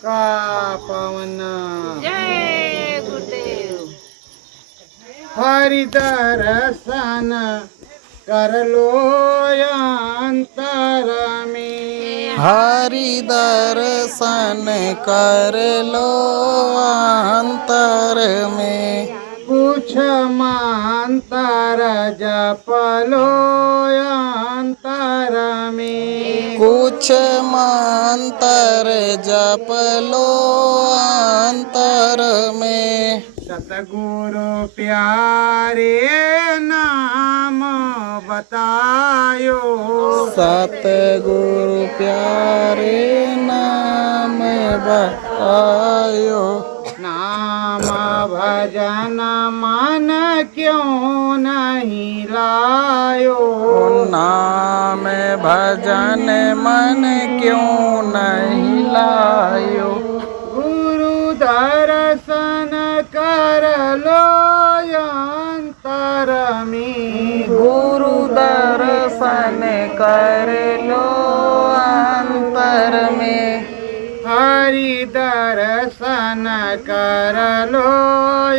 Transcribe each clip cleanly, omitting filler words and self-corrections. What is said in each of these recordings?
का पावन। जय गुरुदेव। हरि दर्शन कर लो अंतर में, हरि दर्शन कर लो अंतर में, कुछ मंतर जप लो अंतर में, कुछ मंतर जप लो अंतर में। सतगुरु प्यारे नाम बतायो, सतगुरु प्यारे नाम बतायो, नाम भजन मन क्यों नहीं लायो, नाम भजन मन क्यों नहीं लायो, गुरु दर्शन कर लो अंतर में, गुरु दर्शन कर लो अंतर में, हरि दर्शन कर लो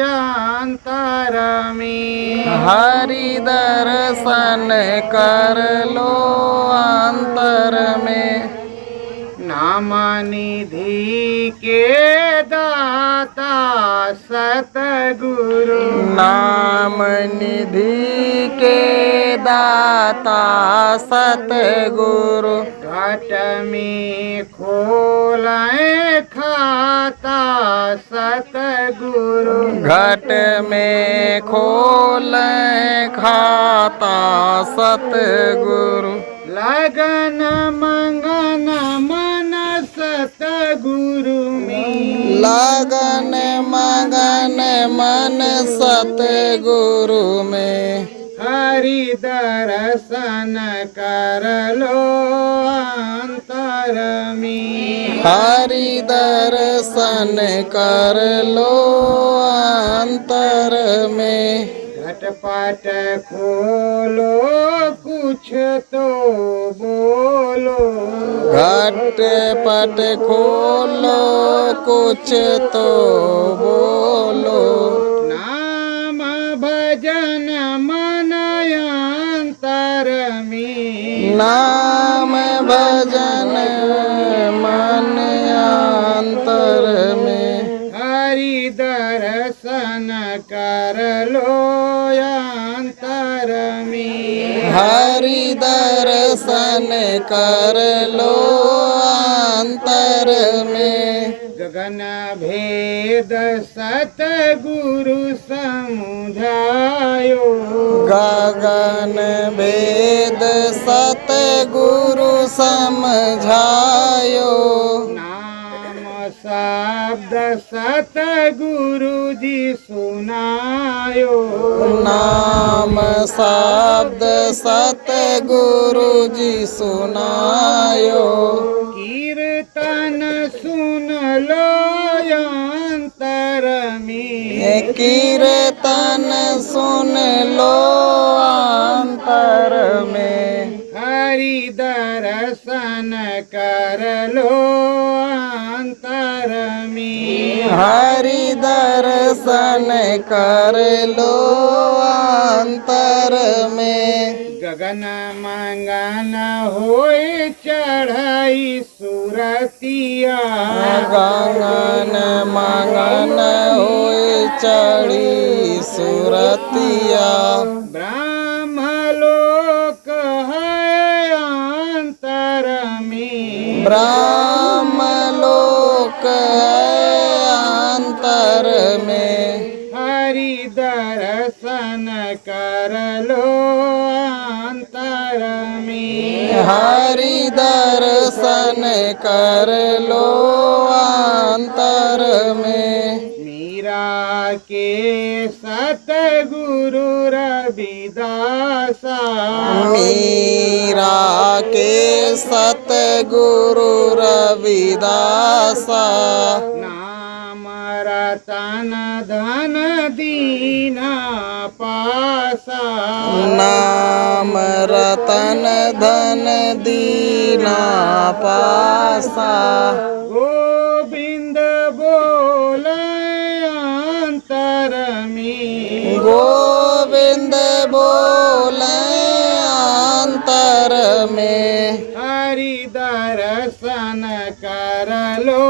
अंतर में, हरि दर्शन कर लो अंतर में। नाम निधि के दाता सतगुरु, नाम निधि के दाता सतगुरु, घट में खोलें खाता सतगुरु, घट में खोल खाता सतगुरु, लगन मंगन मन सतगुरु में, लगन मगन मन सतगुरु में, हरि दर्शन कर लो अंतर में, हरि दर्शन कर लो अंतर में, घटपट खोलो कुछ तो बोलो, घट पट खोलो कुछ तो बोलो, नाम भजन मन अंतर में, नाम भजन मन अंतर में, हरि दर्शन कर लो अंतर में, हरि दर्शन कर लो अंतर में, गगन भेद सतगुरु समुझायो, गगन भेद सतगुरु समझायो, नाम शब्द सतगुरु जी सुनायो, नाम शब्द सतगुरु जी सुनायो, कीर्तन सुन लो अंतर में, कीर्तन सुन लो अंतर में, हरि दर्शन कर लो अंतर में, हरि दर्शन कर लो अंतर में, गगन मंगन होए चढ़ाई सुरतिया, गगन मगन होए चढ़ी सुरतिया, ब्रह्म लोक है अंतर में, ब्रह्म लोक है अंतर में, हरि दर्शन कर लो अंतर में, हरि दर्शन कर लो अंतर में, मीरा के सतगुरु रविदासा, मीरा के सतगुरु रविदासा, नाम रतन धन दीना पासा, नाम रतन धन दीना पासा, गोविंद गोविंद बोले अंतर में हरि दर्शन कर लो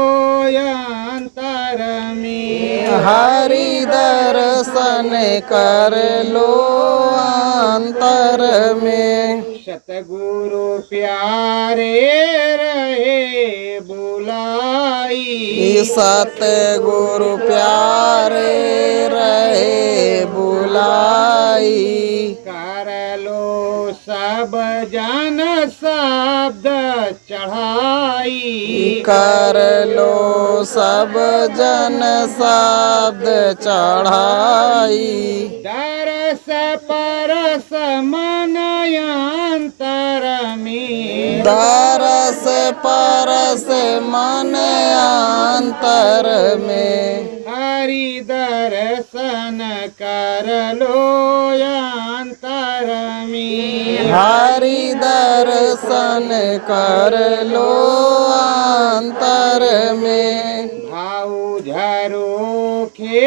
अंतर में हरि दर्शन कर लो अंतर में सतगुरु प्यारे रहे बुलाई सतगुरु प्यारे रहे बुलाई कर लो सब जन शब्द चढ़ाई कर लो सब जन शब्द चढ़ाई दरस परस मन अंतर में दरस परस मन अंतर में हरि दर्शन कर लो अंतर में हरि दर्शन कर लो अंतर में भाव झरोखे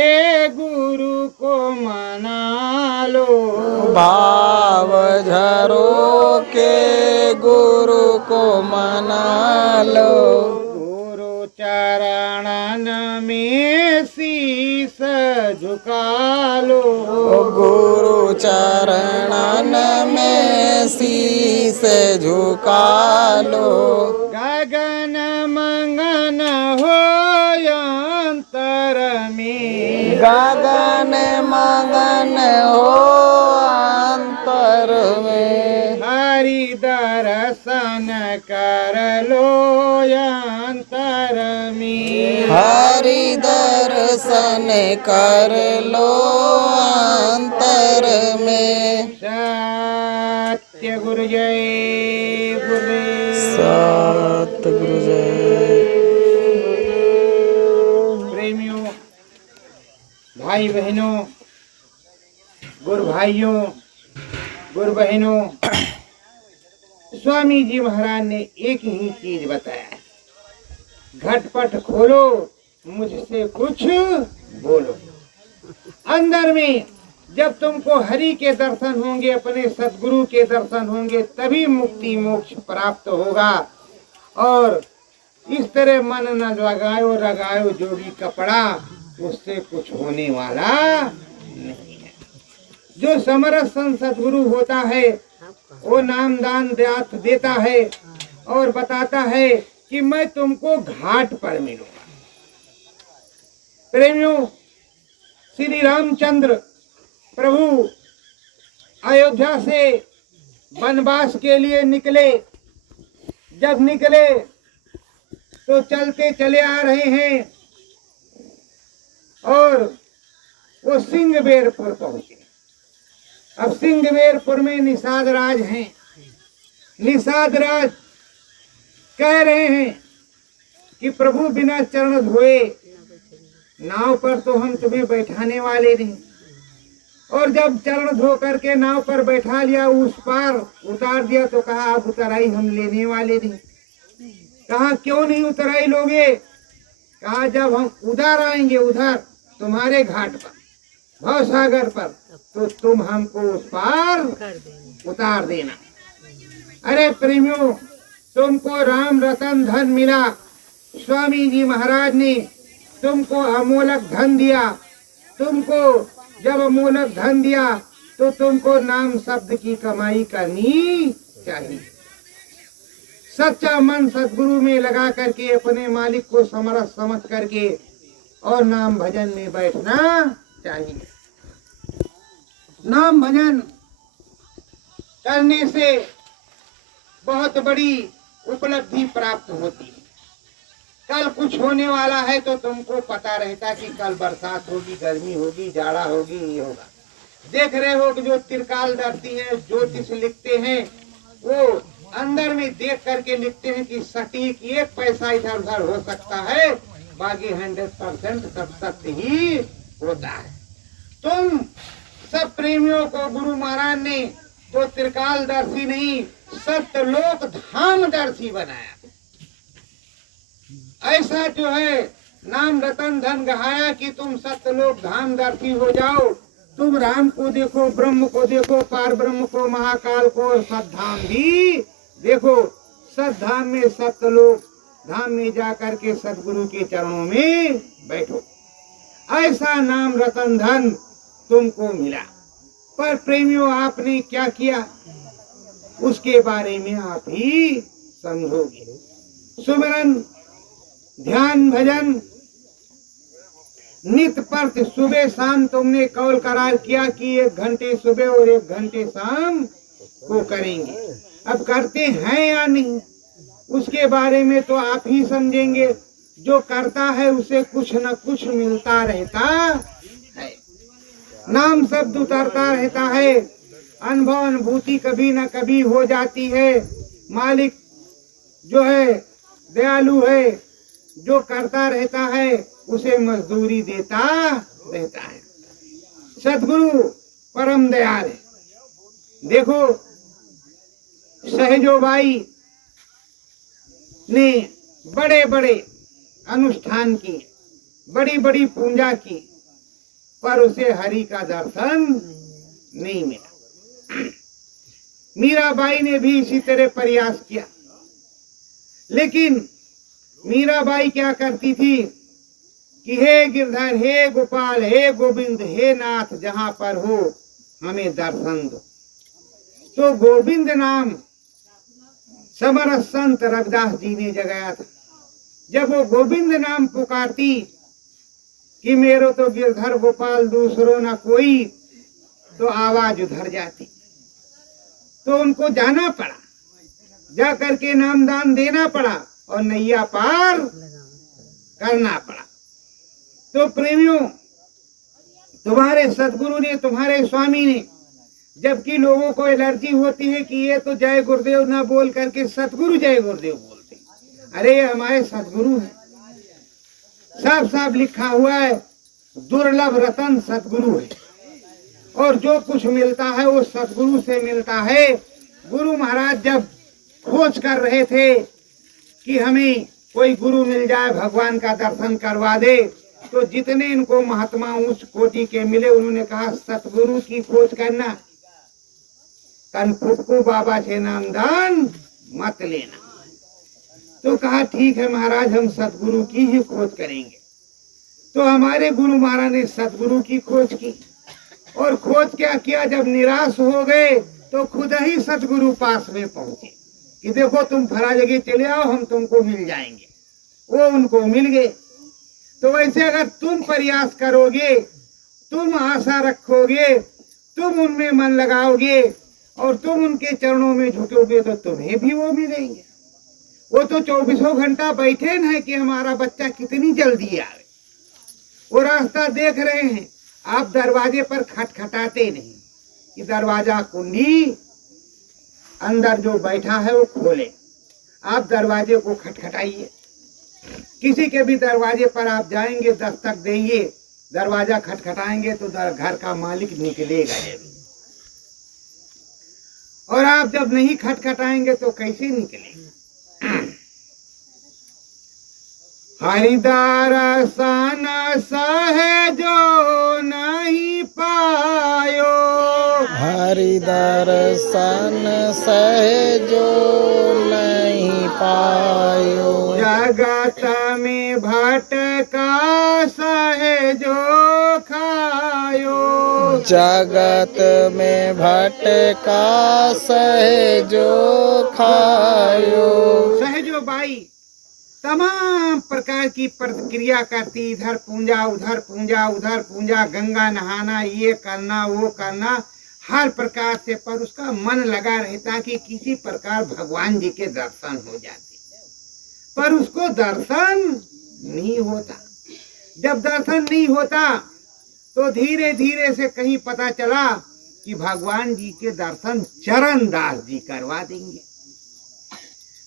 गुरु को मना लो भाव झरो के गुरु को मना लो गुरु चरणन में शीस झुका लो गुरु चरणन में शीस झुका लो गगन मंगन हो अंतर में गगन मगन हो अंतर में हरि दर्शन कर लो अंतर में हरि दर्शन कर लो अंतर में सत्य गुरु जय गुरुदेव सतगुरु जय प्रेमियों भाई बहनों गुरु भाइयों गुरु बहनों स्वामी जी महाराज ने एक ही चीज बताया घटपट खोलो मुझसे कुछ बोलो अंदर में जब तुमको हरि के दर्शन होंगे अपने सदगुरु के दर्शन होंगे तभी मुक्ति मोक्ष प्राप्त होगा और इस तरह मन न लगायो रगायो जोगी कपड़ा उससे कुछ होने वाला नहीं है। जो समरस संत सदगुरु होता है वो नाम दान देता है और बताता है कि मैं तुमको घाट पर मिलूंगा। प्रेमियों श्री रामचंद्र प्रभु अयोध्या से वनवास के लिए निकले। जब निकले तो चलते चले आ रहे हैं और वो सिंहबेरपुर पहुंचे। अब सिंहबेरपुर में निषाद राज हैं। निषाद राज कह रहे हैं कि प्रभु बिना चरण धोए नाव पर तो हम तुम्हें बैठाने वाले नहीं। और जब चरण धो करके नाव पर बैठा लिया उस पार उतार दिया तो कहा अब उतराई हम लेने वाले नहीं। कहा क्यों नहीं उतराई लोगे? कहा जब हम उधर आएंगे उधर तुम्हारे घाट पर भवसागर पर तो तुम हमको उस पार उतार देना। अरे प्रेमियों तुमको राम रतन धन मिला। स्वामी जी महाराज ने तुमको अमोलक धन दिया। तुमको जब अमोलक धन दिया तो तुमको नाम शब्द की कमाई करनी चाहिए। सच्चा मन सदगुरु में लगा करके अपने मालिक को समरस समझ करके और नाम भजन में बैठना चाहिए। नाम भजन करने से बहुत बड़ी उपलब्धि प्राप्त होती है। कल कुछ होने वाला है तो तुमको पता रहता कि कल बरसात होगी, गर्मी होगी, जाड़ा होगी, ये होगा। देख रहे हो कि जो त्रिकालदर्शी हैं, ज्योतिष लिखते हैं, वो अंदर में देख करके लिखते हैं कि सटीक 1 पैसा इधर उधर हो सकता है, बाकी 100% सब सत्य ही होता है। तुम सब प्रेमियों को गुरु महाराज ने तो त्रिकालदर्शी नहीं सत्यलोक धामदर्शी बनाया। ऐसा जो है नाम रतन धन गहाया कि तुम सत्यलोक धामदर्शी हो जाओ तुम राम को देखो, ब्रह्म को देखो, पार ब्रह्म को, महाकाल को, और सतधाम भी देखो। सतधाम में सतलोक धाम में जाकर के सतगुरु के चरणों में बैठो। ऐसा नाम रतन धन तुमको मिला। पर प्रेमियों, आपने क्या किया उसके बारे में आप ही समझोगे। सुमिरन, ध्यान, भजन नित प्रति सुबह शाम तुमने कौल करार किया कि 1 घंटे सुबह और 1 घंटे शाम को करेंगे। अब करते हैं या नहीं उसके बारे में तो आप ही समझेंगे। जो करता है उसे कुछ न कुछ मिलता रहता है, नाम शब्द उतरता रहता है, अनुभव अनुभूति कभी न कभी हो जाती है। मालिक जो है दयालु है, जो करता रहता है उसे मजदूरी देता रहता है। सतगुरु परम दयाल है। देखो, सहजोबाई ने बड़े बड़े अनुष्ठान किए, बड़ी बड़ी पूजा की, पर उसे हरि का दर्शन नहीं मिला। मीराबाई ने भी इसी तरह प्रयास किया, लेकिन मीराबाई क्या करती थी कि हे गिरधर, हे गोपाल, हे गोविंद, हे नाथ, जहां पर हो हमें दर्शन दो। तो गोविंद नाम समरस संत रविदास जी ने जगाया था। जब वो गोविंद नाम पुकारती कि मेरो तो गिरधर गोपाल दूसरो ना कोई, तो आवाज उधर जाती। तो उनको जाना पड़ा, जा करके नामदान देना पड़ा और नैया पार करना पड़ा। तो प्रेमियों, तुम्हारे सदगुरु ने, तुम्हारे स्वामी ने, जबकि लोगों को एलर्जी होती है कि ये तो जय गुरुदेव ना बोल करके सतगुरु जय गुरुदेव बोलते, अरे ये हमारे सदगुरु हैं। साफ साफ लिखा हुआ है, दुर्लभ रतन सतगुरु है, और जो कुछ मिलता है वो सतगुरु से मिलता है। गुरु महाराज जब खोज कर रहे थे कि हमें कोई गुरु मिल जाए, भगवान का दर्शन करवा दे, तो जितने इनको महात्मा उच्च कोटि के मिले, उन्होंने कहा सतगुरु की खोज करना, कनफुट को बाबा से नामदान मत लेना। तो कहा ठीक है महाराज, हम सतगुरु की ही खोज करेंगे। तो हमारे गुरु महाराज ने सतगुरु की खोज की, और खोज क्या किया, जब निराश हो गए तो खुद ही सतगुरु पास में पहुंचे कि देखो तुम फला जगह चले आओ, हम तुमको मिल जाएंगे। वो उनको मिल गए। तो वैसे अगर तुम प्रयास करोगे, तुम आशा रखोगे, तुम उनमें मन लगाओगे और तुम उनके चरणों में झुकोगे, तो तुम्हें भी वो मिलेंगे। वो तो 24 घंटा बैठे न है कि हमारा बच्चा कितनी जल्दी आवे। वो रास्ता देख रहे हैं। आप दरवाजे पर खटखटाते नहीं कि दरवाजा कुंडी अंदर जो बैठा है वो खोले। आप दरवाजे को खटखटाइए। किसी के भी दरवाजे पर आप जाएंगे, दस्तक देंगे, दरवाजा खटखटाएंगे तो घर का मालिक निकलेगा। और आप जब नहीं खटखटाएंगे तो कैसे निकलेंगे? हरिदर्शन सहजो नहीं पायो, हरिदर्शन सहजो नहीं पायो, जगत में भटका सहजो खायो, जगत में भटका सहजो खायो। सहजो बाई तमाम प्रकार की प्रक्रिया करती, इधर पूजा उधर पूजा, उधर पूजा, गंगा नहाना, ये करना वो करना, हर प्रकार से, पर उसका मन लगा रहता कि किसी प्रकार भगवान जी के दर्शन हो जाते, पर उसको दर्शन नहीं होता। जब दर्शन नहीं होता तो धीरे धीरे से कहीं पता चला कि भगवान जी के दर्शन चरण दास जी करवा देंगे।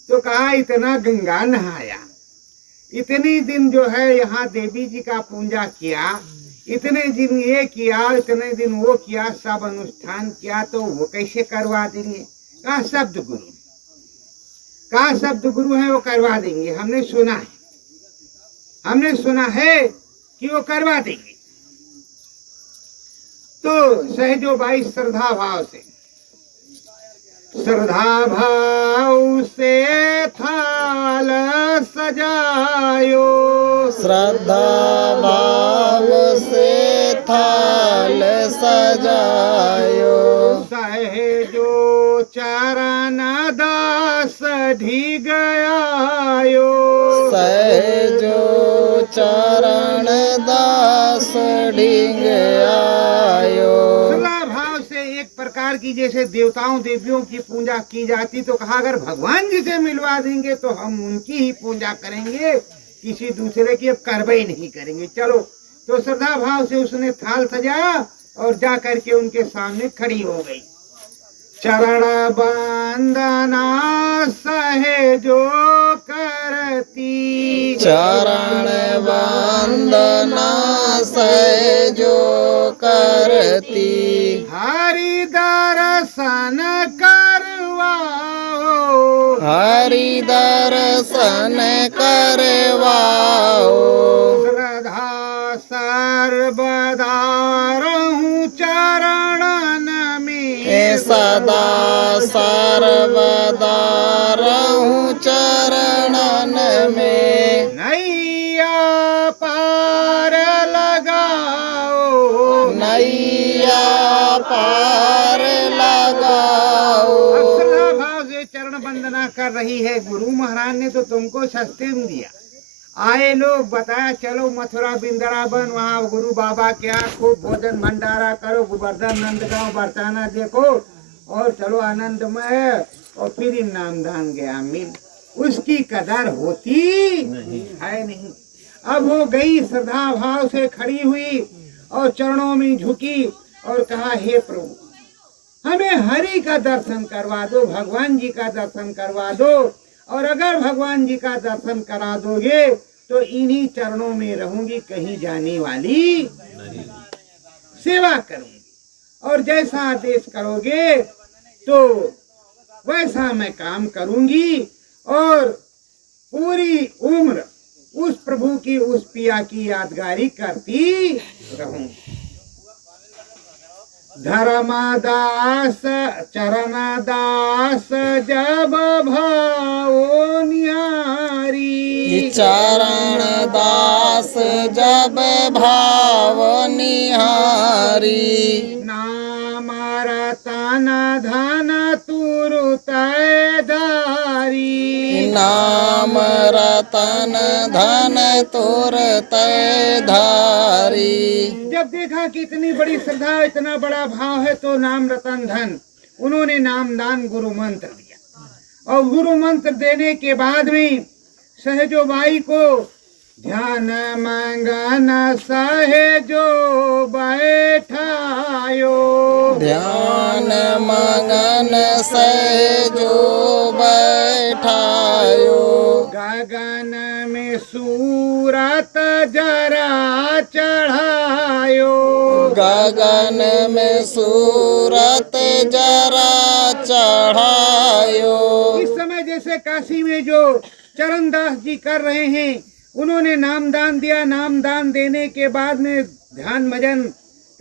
तो कहा इतना गंगा नहाया, इतनी दिन जो है यहाँ देवी जी का पूजा किया, इतने दिन ये किया, इतने दिन वो किया, सब अनुष्ठान किया, तो वो कैसे करवा देंगे? कहा शब्द गुरु, कहा शब्द गुरु है वो करवा देंगे। हमने सुना है, हमने सुना है कि वो करवा देंगे। तो सहजो बाई श्रद्धा भाव से थाल सजायो, श्रद्धा भाव से थाल सजायो, सहजो चरण दास ढी गयायो, सहजो चरण दास ढींग आयो। श्रद्धा भाव से एक प्रकार की जैसे देवताओं देवियों की पूजा की जाती, तो कहा अगर भगवान जी से मिलवा देंगे तो हम उनकी ही पूजा करेंगे, किसी दूसरे की अब कार्रवाई नहीं करेंगे। चलो, तो श्रद्धा भाव से उसने थाल सजाया और जा करके उनके सामने खड़ी हो गई। चरण बंदना सहजो करती, चरण वंदना सहजो करती, हरि दर्शन करवाओ, हरि दर्शन करवाओ, श्रद्धा सर्वदा रहूं चरणन में, सदा सर्वदा रहूं चरणन में, नैया पार लगाओ, नैया पार लगाओ। अब श्रद्धा भाव से चरण वंदना कर रही है। गुरु महाराज ने तो तुमको सस्ते में दिया, आए लोग बताया चलो मथुरा वृंदावन, वहाँ गुरु बाबा के यहाँ खूब भोजन भंडारा करो, गोवर्धन नंदगांव बरसाना देखो और चलो आनंदमय है, और फिर इन नामदान गया मिल, उसकी कदर होती है नहीं। अब वो गई श्रद्धा भाव से खड़ी हुई और चरणों में झुकी और कहा हे प्रभु हमें हरि का दर्शन करवा दो, भगवान जी का दर्शन करवा दो, और अगर भगवान जी का दर्शन करा दोगे तो इन्हीं चरणों में रहूंगी, कहीं जाने वाली सेवा करूंगी, और जैसा आदेश करोगे तो वैसा मैं काम करूंगी, और पूरी उम्र उस प्रभु की उस पिया की यादगारी करती रहूंगी। धर्मदास चरणदास जब भावो निहारी, चरण दास जब भाव निहारी, नाम रतन धन तुरत धारी, नाम रतन धन तुरत धारी। जब देखा कि इतनी बड़ी श्रद्धा इतना बड़ा भाव है तो नाम रतन धन, उन्होंने नामदान गुरु मंत्र दिया, और गुरु मंत्र देने के बाद में सहजो बाई को ध्यान मंगन सहजो बैठायो, ध्यान मगन सहजो बैठायो, गगन में सूरत जरा चढ़ायो, गगन में सूरत जरा चढ़ायो। इस समय जैसे काशी में जो चरणदास जी कर रहे हैं, उन्होंने नामदान दिया, नामदान देने के बाद में ध्यान भजन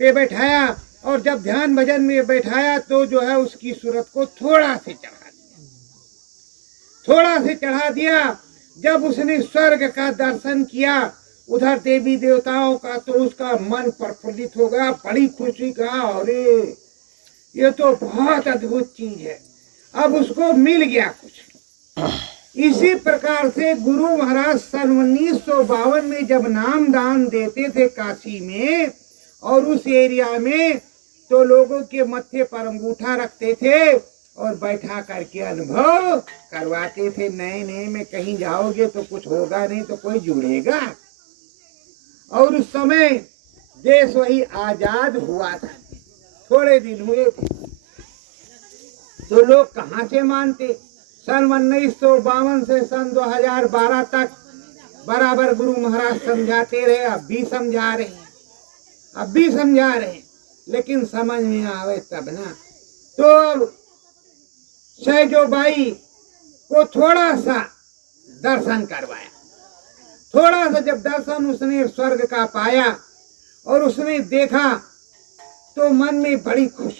पे बैठाया, और जब ध्यान भजन में बैठाया तो जो है उसकी सूरत को थोड़ा से चढ़ा दिया। जब उसने स्वर्ग का दर्शन किया उधर देवी देवताओं का, तो उसका मन प्रफुल्लित हो गया, बड़ी खुशी का, अरे ये तो बहुत अद्भुत चीज है, अब उसको मिल गया कुछ। इसी प्रकार से गुरु महाराज सन 1952 में जब नामदान देते थे काशी में और उस एरिया में, तो लोगों के मत्थे पर अंगूठा रखते थे और बैठा करके अनुभव करवाते थे। नए नए में कहीं जाओगे तो कुछ होगा नहीं तो कोई जुड़ेगा। और उस समय देश वही आजाद हुआ था, थोड़े दिन हुए थे, तो लोग कहाँ से मानते। सन 1952 से सन 2012 तक बराबर गुरु महाराज समझाते रहे, अब भी समझा रहे हैं, लेकिन समझ में आवे तब ना। तो अब सहजो बाई को थोड़ा सा दर्शन करवाया, थोड़ा सा जब दर्शन उसने स्वर्ग का पाया और उसने देखा तो मन में बड़ी खुश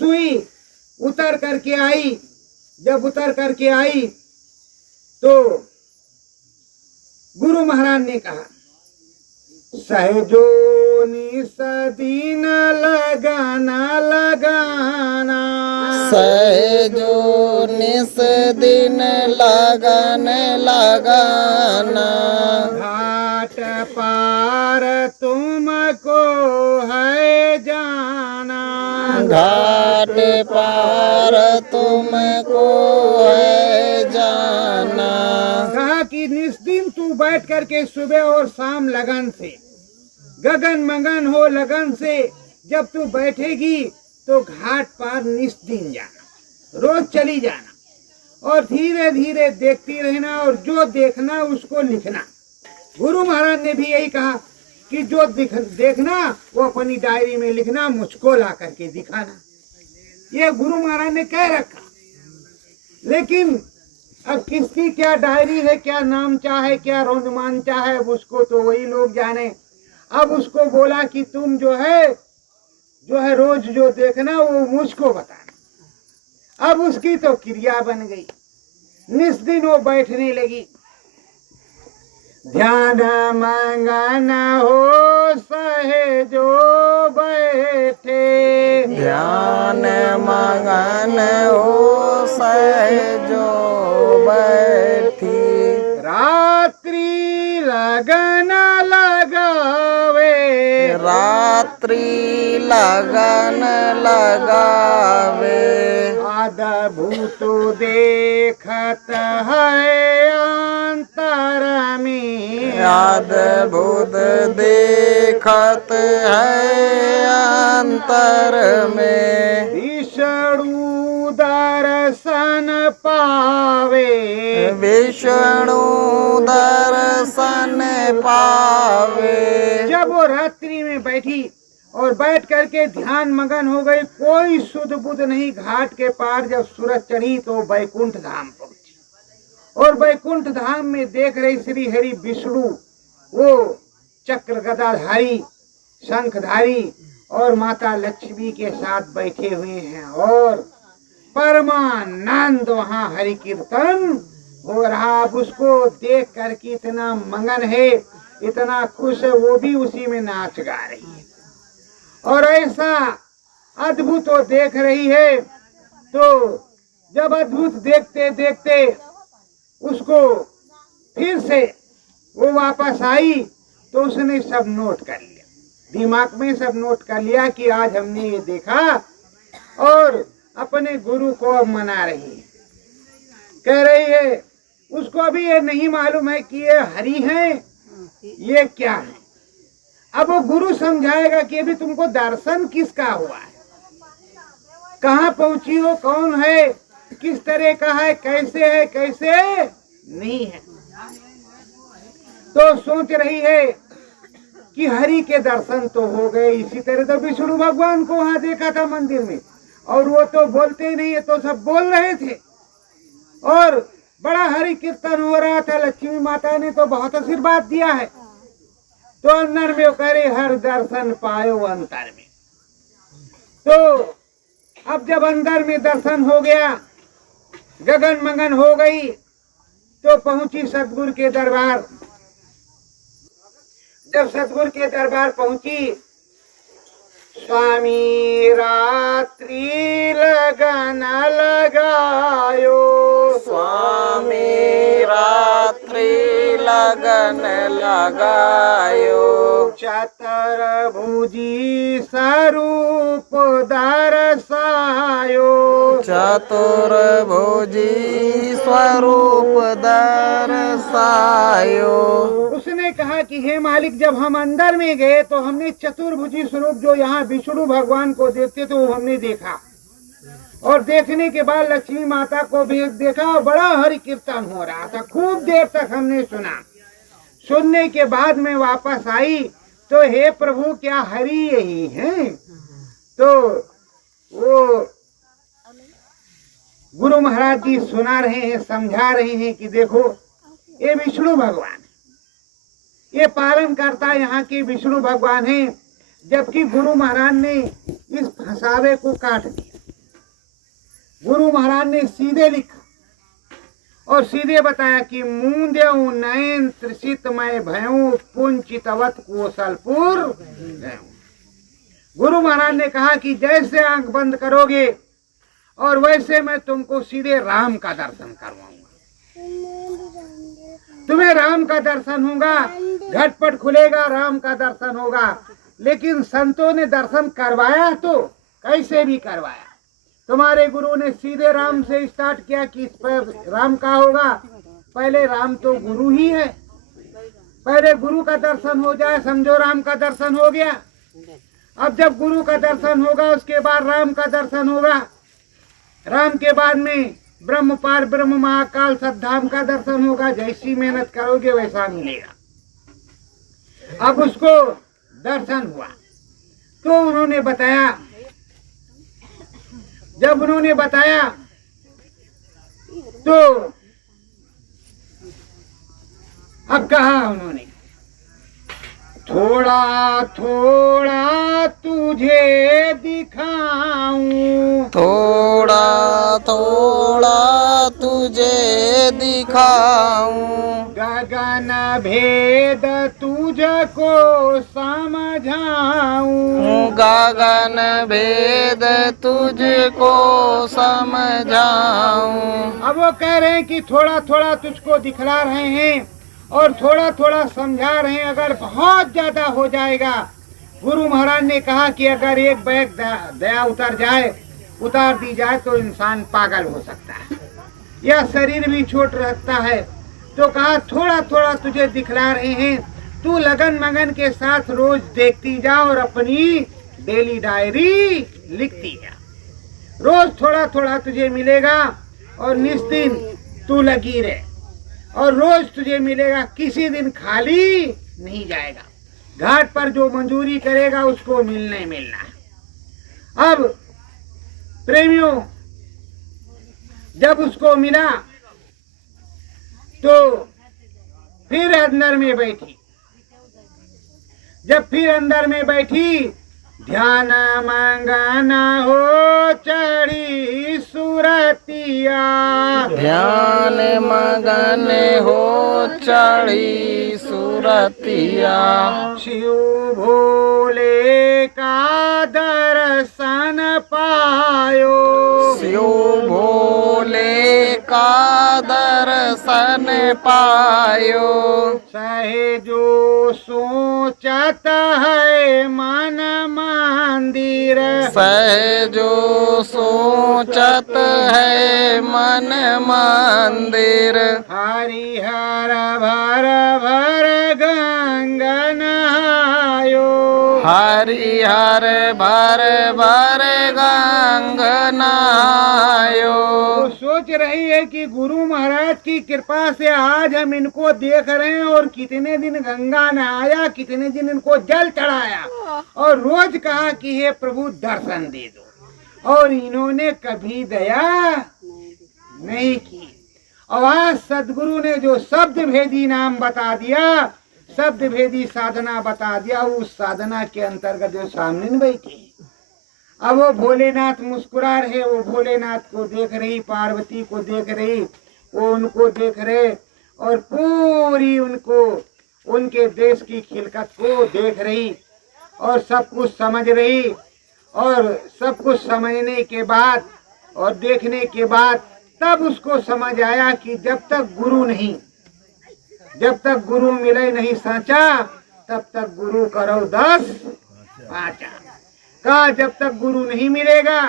हुई, उतर करके आई। जब उतर करके आई तो गुरु महाराज ने कहा, सहजो निस दिन लगाना लगाना, सहजो निस दिन लगन लगाना, घाट पार तुमको है जाना, घाट पार तुमको है जाना। कहा कि निस्दिन तू बैठ करके सुबह और शाम लगन से, गगन मगन हो लगन से जब तू बैठेगी तो घाट पार निस्दिन जाना, रोज चली जाना और धीरे धीरे देखती रहना और जो देखना उसको लिखना। गुरु महाराज ने भी यही कहा कि जो देखना वो अपनी डायरी में लिखना, मुझको ला करके दिखाना। ये गुरु महाराज ने कह रखा। लेकिन अब किसकी क्या डायरी है, क्या नाम चाहे, क्या रोजमान चाहे, उसको तो वही लोग जाने। अब उसको बोला कि तुम जो है रोज जो देखना वो मुझको बताना। अब उसकी तो क्रिया बन गई। निस्दिन वो बैठने लगी। ध्यान मंगन हो सहेजो बैठे, ध्यान मगन हो सहेजो बैठी, रात्रि लगन लगावे, रात्रि लगन लगावे, अद्भुत देखत है अंतर में, अद्भुत देखत है अंतर में, विष्णु दर्शन पावे, विष्णु दर्शन पावे। जब वो रात्रि में बैठी और बैठ करके ध्यान मगन हो गई, कोई सुध बुध नहीं। घाट के पार जब सूरज चढ़ी तो बैकुंठ धाम पहुंची और बैकुंठ धाम में देख रही श्री हरि विष्णु वो चक्र गदाधारी, शंखधारी और माता लक्ष्मी के साथ बैठे हुए हैं और परमानंद वहाँ हरि कीर्तन हो रहा। अब उसको देख करके इतना मगन है, इतना खुश है, वो भी उसी में नाच गा रही है और ऐसा अद्भुत वो देख रही है। तो जब अद्भुत देखते देखते उसको फिर से वो वापस आई तो उसने सब नोट कर लिया, दिमाग में सब नोट कर लिया कि आज हमने ये देखा और अपने गुरु को अब मना रही है। कह रही है उसको अभी ये नहीं मालूम है कि ये हरि है, ये क्या है। अब वो गुरु समझाएगा कि अभी तुमको दर्शन किसका हुआ है, कहाँ पहुंची हो, कौन है, किस तरह का है, कैसे नहीं है। तो सोच रही है कि हरि के दर्शन तो हो गए। इसी तरह तो विष्णु भगवान को वहां देखा था मंदिर में और वो तो बोलते ही नहीं है, तो सब बोल रहे थे और बड़ा हरि कीर्तन हो रहा था। लक्ष्मी माता ने तो बहुत आशीर्वाद दिया है। तो अंदर में वो कह रहे हर दर्शन पायो अंतर में। तो अब जब अंदर में दर्शन हो गया, गगन मगन हो गई, तो पहुंची सतगुरु के दरबार। जब सतगुरु के दरबार पहुंची, स्वामी रात्रि लगन लगायो, स्वामी रात्रि लगन लगायो, चतुर्भुजी स्वरूप दर्शायो, चतुर्भुजी स्वरूप दर्शायो। उसने कहा कि हे मालिक, जब हम अंदर में गए तो हमने चतुर्भुजी स्वरूप जो यहाँ विष्णु भगवान को देखते थे वो हमने देखा और देखने के बाद लक्ष्मी माता को भी देखा और बड़ा हरि कीर्तन हो रहा था। खूब देर तक हमने सुना। सुनने के बाद में वापस आई तो हे प्रभु, क्या हरि यही है? तो वो गुरु महाराज जी सुना रहे हैं, समझा रहे हैं कि देखो ये विष्णु भगवान है, ये पालन करता यहाँ के विष्णु भगवान है। जबकि गुरु महाराज ने इस फंसावे को काट दिया। गुरु महाराज ने सीधे लिखा और सीधे बताया कि मूंद्यऊ नयन त्रिषित मय भयऊ पुंचितवत कोसलपुर गयऊं। गुरु महाराज ने कहा कि जैसे आंख बंद करोगे और वैसे मैं तुमको सीधे राम का दर्शन करवाऊंगा। तुम्हें राम का दर्शन होगा, झटपट खुलेगा, राम का दर्शन होगा। लेकिन संतों ने दर्शन करवाया तो कैसे भी करवाया। तुम्हारे गुरु ने सीधे राम से स्टार्ट किया कि इस पर राम का होगा। पहले राम तो गुरु ही है, पहले गुरु का दर्शन हो जाए, समझो राम का दर्शन हो गया। अब जब गुरु का दर्शन होगा उसके बाद राम का दर्शन होगा। राम के बाद में ब्रह्म पार ब्रह्म महाकाल सद्धाम का दर्शन होगा। जैसी मेहनत करोगे वैसा मिलेगा। अब उसको दर्शन हुआ तो उन्होंने बताया, जब उन्होंने बताया तो अब कहा उन्होंने, थोड़ा थोड़ा तुझे दिखाऊं, थोड़ा थोड़ा तुझे दिखाऊं, गगन भेद तुझको समझाऊं, गगन भेद तुझको समझाऊं। अब वो कह रहे हैं कि थोड़ा थोड़ा तुझको दिखला रहे हैं और थोड़ा थोड़ा समझा रहे हैं। अगर बहुत ज्यादा हो जाएगा, गुरु महाराज ने कहा कि अगर एक बैग दया उतार दी जाए तो इंसान पागल हो सकता है या शरीर भी छोट रहता है। तो कहा थोड़ा थोड़ा तुझे दिखला रहे हैं, तू लगन मगन के साथ रोज देखती जा और अपनी डेली डायरी लिखती जा। रोज थोड़ा थोड़ा तुझे मिलेगा और निस्दिन तू लगी रहे और रोज तुझे मिलेगा, किसी दिन खाली नहीं जाएगा। घाट पर जो मंजूरी करेगा उसको मिलना है। अब प्रेमियों, जब उसको मिला तो फिर अंदर में बैठी। जब फिर अंदर में बैठी, ध्यान मंगन हो चढ़ी सुरतिया, ध्यान मगन हो चढ़ी सुरतिया, शिव भोले का दर्शन पायो, शिव भोले का दर्शन पायो, सहजो सोचत है मन मंदिर, सहजो सोचत है मन मंदिर, हरिहर भर भर गंगा नहायो, हरिहर भर भर गंग नहायो। वो सोच रही है कि गुरु महाराज की कृपा से आज हम इनको देख रहे हैं और कितने दिन गंगा नहाया, कितने दिन इनको जल चढ़ाया और रोज कहा कि हे प्रभु दर्शन दे दो, और इन्होंने कभी दया नहीं की। और आज सदगुरु ने जो शब्द भेदी नाम बता दिया, शब्द भेदी साधना बता दिया, उस साधना के अंतर्गत जो सामने में बैठी। अब वो भोलेनाथ मुस्कुरा रहे, वो भोलेनाथ को देख रही, पार्वती को देख रही, वो उनको देख रहे और पूरी उनको उनके देश की खिलकत को देख रही और सब कुछ समझ रही। और सब कुछ समझने के बाद और देखने के बाद तब उसको समझ आया कि जब तक गुरु नहीं, जब तक गुरु मिले नहीं साचा, तब तक गुरु करो 10 पाचा। कहा जब तक गुरु नहीं मिलेगा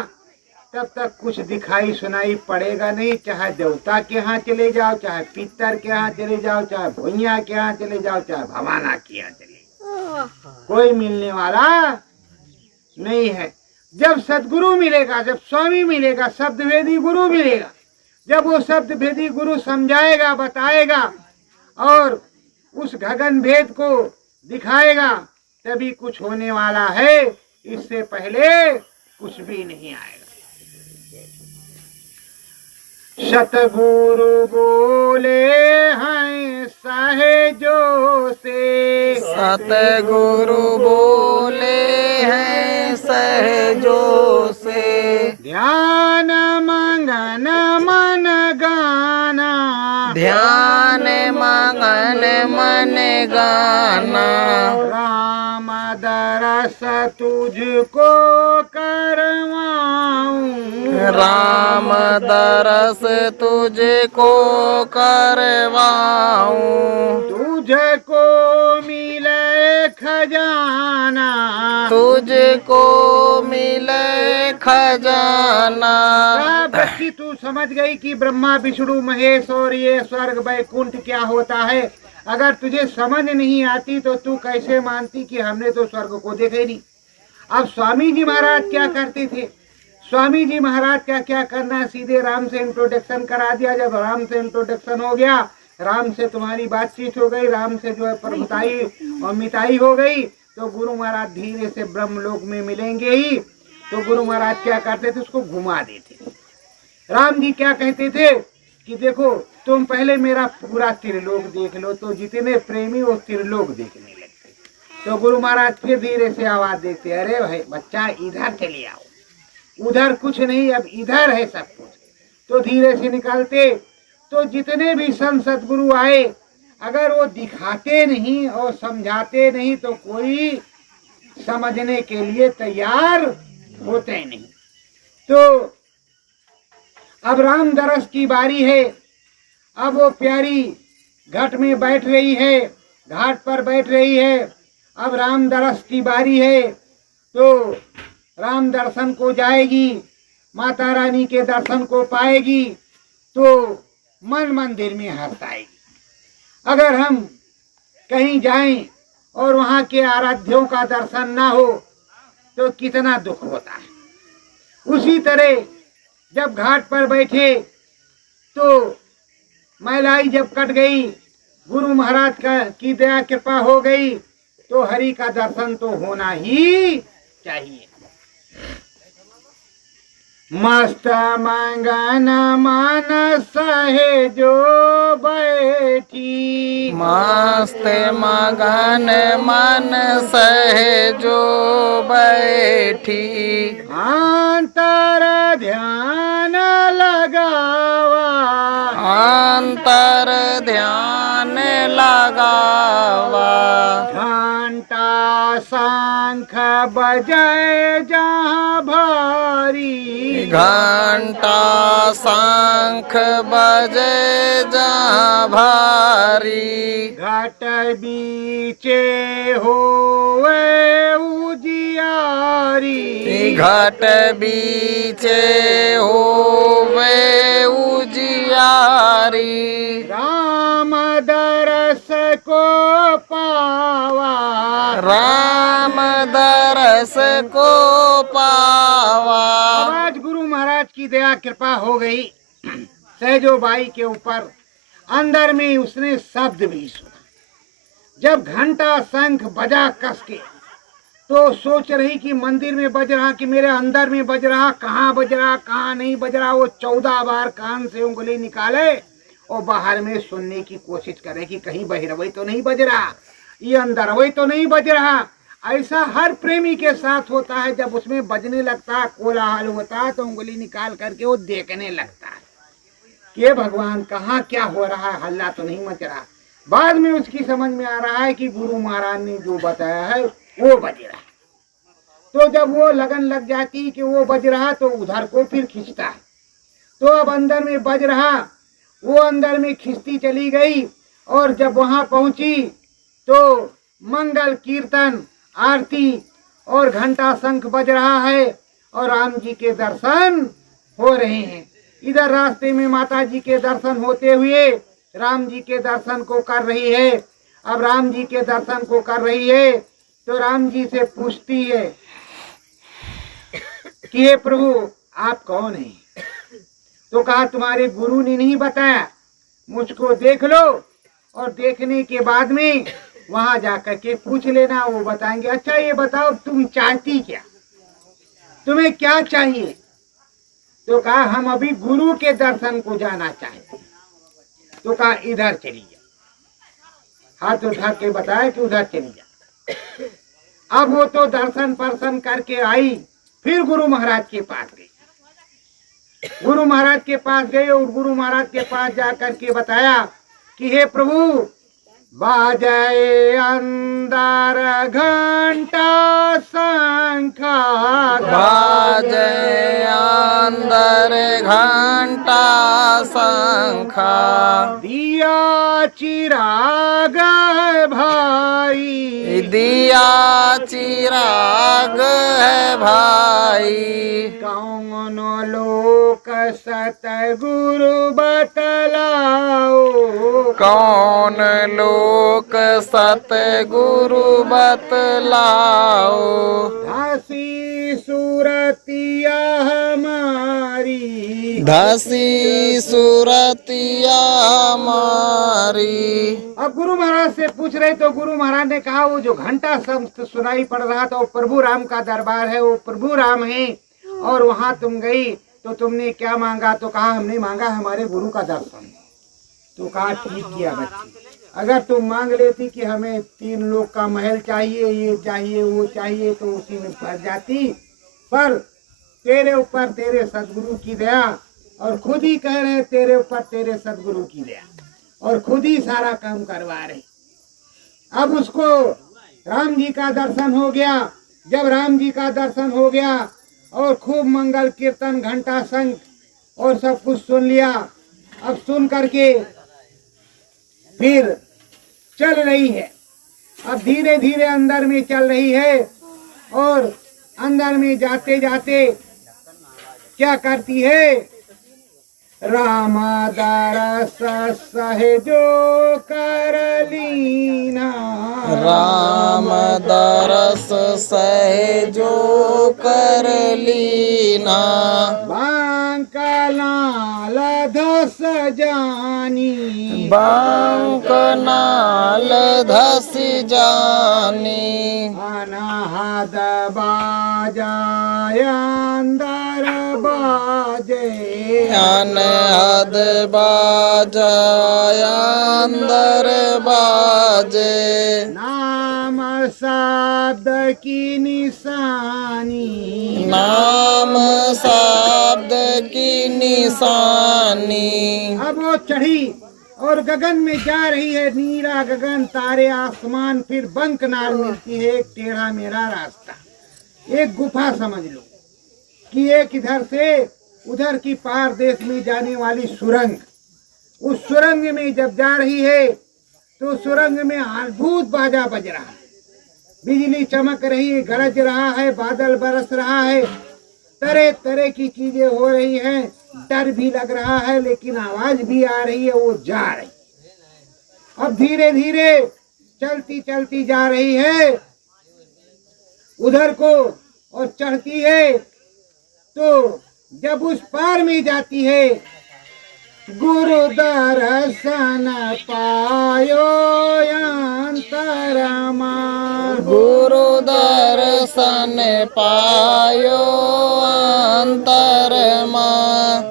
तब तक कुछ दिखाई सुनाई पड़ेगा नहीं। चाहे देवता के यहाँ चले जाओ, चाहे पितर के यहाँ चले जाओ, चाहे भुइया के यहाँ चले जाओ, चाहे भवाना के यहाँ चले जाओ, कोई मिलने वाला नहीं है। जब सदगुरु मिलेगा, जब स्वामी मिलेगा, शब्द भेदी गुरु मिलेगा, जब वो शब्द भेदी गुरु समझाएगा, बताएगा और उस गगन भेद को दिखाएगा, तभी कुछ होने वाला है। इससे पहले कुछ भी नहीं आएगा। सतगुरु बोले हैं सहजो से, सतगुरु बोले जो से ध्यान मंगन मन गाना, ध्यान मगन मन गाना, राम दरस तुझको करवाऊं, राम दरस तुझको करवाऊं, तुझको मिले खजाना, तुझको मिले खजाना। बच्ची तू समझ गई कि ब्रह्मा विष्णु महेश और ये स्वर्ग वैकुंठ क्या होता है। अगर तुझे समझ नहीं आती तो तू कैसे मानती कि हमने तो स्वर्ग को देखा ही नहीं। अब स्वामी जी महाराज क्या करते थे, स्वामी जी महाराज का क्या करना, सीधे राम से इंट्रोडक्शन करा दिया। जब राम से इंट्रोडक्शन हो गया, राम से तुम्हारी बातचीत हो गई, राम से जो है प्रभुताई और मिताई हो गई, तो गुरु महाराज धीरे से ब्रह्मलोक में मिलेंगे ही। तो गुरु महाराज क्या करते थे, उसको घुमा देते थे। राम जी क्या कहते थे कि देखो तुम पहले मेरा पूरा त्रिलोक देख लो, तो जितने प्रेमी वो त्रिलोक देखने लगते। तो गुरु महाराज फिर धीरे से आवाज देते, अरे भाई बच्चा इधर चले आओ, उधर कुछ नहीं, अब इधर है सब कुछ। तो धीरे से निकालते। तो जितने भी संत सद्गुरु आए, अगर वो दिखाते नहीं और समझाते नहीं तो कोई समझने के लिए तैयार होते नहीं। तो अब राम दरस की बारी है। अब वो प्यारी घाट में बैठ रही है, घाट पर बैठ रही है। अब राम दरस की बारी है, तो राम दर्शन को जाएगी, माता रानी के दर्शन को पाएगी, तो मन मंदिर में हर्ष आएगी। अगर हम कहीं जाएं और वहाँ के आराध्यों का दर्शन ना हो तो कितना दुख होता है। उसी तरह जब घाट पर बैठे तो मैलाई जब कट गई, गुरु महाराज की दया कृपा हो गई, तो हरि का दर्शन तो होना ही चाहिए। मस्त मंगन मन सहे जो बैठी, मस्त मगन मन सहे जो बैठी, अंतर ध्यान लगावा, अंतर ध्यान लगावा, घंटा शंख बजाए जहाँ भारी, घंटा शंख बजे जहाँ भारी, घट बीचे होवे उजियारी, घट बीचे होवे उजियारी, राम दरस को पावा, राम दरस को पावा। आज गुरु महाराज की दया कृपा हो गई सहजो बाई के ऊपर। अंदर में उसने शब्द भी सुना। जब घंटा शंख बजा कस के, तो सोच रही कि मंदिर में बज रहा कि मेरे अंदर में बज रहा, कहाँ बज रहा कहाँ नहीं बज रहा। वो 14 बार कान से उंगली निकाले और बाहर में सुनने की कोशिश करे कि कहीं बहिरवई तो नहीं बज रहा, ये अंदरवई तो नहीं बज रहा। ऐसा हर प्रेमी के साथ होता है। जब उसमें बजने लगता है, कोलाहल होता है, तो उंगली निकाल करके वो देखने लगता है कि भगवान कहाँ क्या हो रहा है, हल्ला तो नहीं मच रहा। बाद में उसकी समझ में आ रहा है कि गुरु महाराज ने जो बताया है वो बज रहा। तो जब वो लगन लग जाती कि वो बज रहा, तो उधर को फिर खींचता है। तो अब अंदर में बज रहा, वो अंदर में खींचती चली गई। और जब वहां पहुंची तो मंगल कीर्तन आरती और घंटा शंख बज रहा है और राम जी के दर्शन हो रहे हैं। इधर रास्ते में माता जी के दर्शन होते हुए राम जी के दर्शन को कर रही है। अब राम जी के दर्शन को कर रही है तो राम जी से पूछती है कि हे प्रभु आप कौन हैं? तो कहा तुम्हारे गुरु ने नहीं बताया, मुझको देख लो और देखने के बाद में वहां जाकर के पूछ लेना, वो बताएंगे। अच्छा ये बताओ तुम चाहती क्या, तुम्हें क्या चाहिए? तो कहा हम अभी गुरु के दर्शन को जाना चाहते हैं। तो कहा इधर चली जा, हाथ उठा के बताया कि उधर चली जा। अब वो तो दर्शन परसन करके आई फिर गुरु महाराज के पास गए। गुरु महाराज के पास गए और गुरु महाराज के पास जाकर के बताया कि हे प्रभु, बाजे अंदर घंटा शंखा, बाजे अंदर घंटा शंखा, दिया चिराग है भाई, दिया चिराग है भाई, कौन लोक सतगुरु बतलाओ, कौन लोक सतगुरु बतलाओ, धसी सूरतिया हमारी, धसी सूरतिया हमारी। अब गुरु महाराज से पूछ रहे तो गुरु महाराज ने कहा वो जो घंटा शब्द सुनाई पड़ रहा था वो प्रभु राम का दरबार है, वो प्रभु राम है। और वहां तुम गई तो तुमने क्या मांगा? तो कहा हमने मांगा हमारे गुरु का दर्शन। तो कहा ठीक किया बच्ची, अगर तुम मांग लेती कि हमें 3 लोक का महल चाहिए, ये चाहिए, वो चाहिए, तो उसी में फंस जाती। पर तेरे ऊपर तेरे सदगुरु की दया, और खुद ही कह रहे तेरे ऊपर तेरे सदगुरु की दया, और खुद ही सारा काम करवा रहे। अब उसको राम जी का दर्शन हो गया। जब राम जी का दर्शन हो गया और खूब मंगल कीर्तन घंटा शंख और सब कुछ सुन लिया, अब सुन करके फिर चल रही है। अब धीरे धीरे अंदर में चल रही है और अंदर में जाते जाते क्या करती है? राम दरस सहजो कर लीना, राम दरस सहजो कर लीना, बांका लाल धस जानी, बांक नाल धस जानी, अनाहद बाजाय अंदर बाजे, अनहद बाजाय अंदर बाजे, नाम शब्द की निशानी, नाम शब्द की निशानी। अब वो चढ़ी और गगन में जा रही है, नीला गगन, तारे आसमान, फिर बंकनाल मिलती है, एक टेढ़ा मेढ़ा रास्ता, एक गुफा समझ लो कि एक इधर से उधर की पार देश में जाने वाली सुरंग। उस सुरंग में जब जा रही है तो सुरंग में अद्भुत बाजा बज रहा है, बिजली चमक रही है, गरज रहा है, बादल बरस रहा है, तरह तरह की चीजें हो रही हैं, डर भी लग रहा है, लेकिन आवाज भी आ रही है, वो जा रही। अब धीरे धीरे चलती चलती जा रही है उधर को और चढ़ती है। तो जब उस पार में जाती है, गुरु दर्शन पायो अंतरमा, गुरु दर्शन पायो अंतरमा,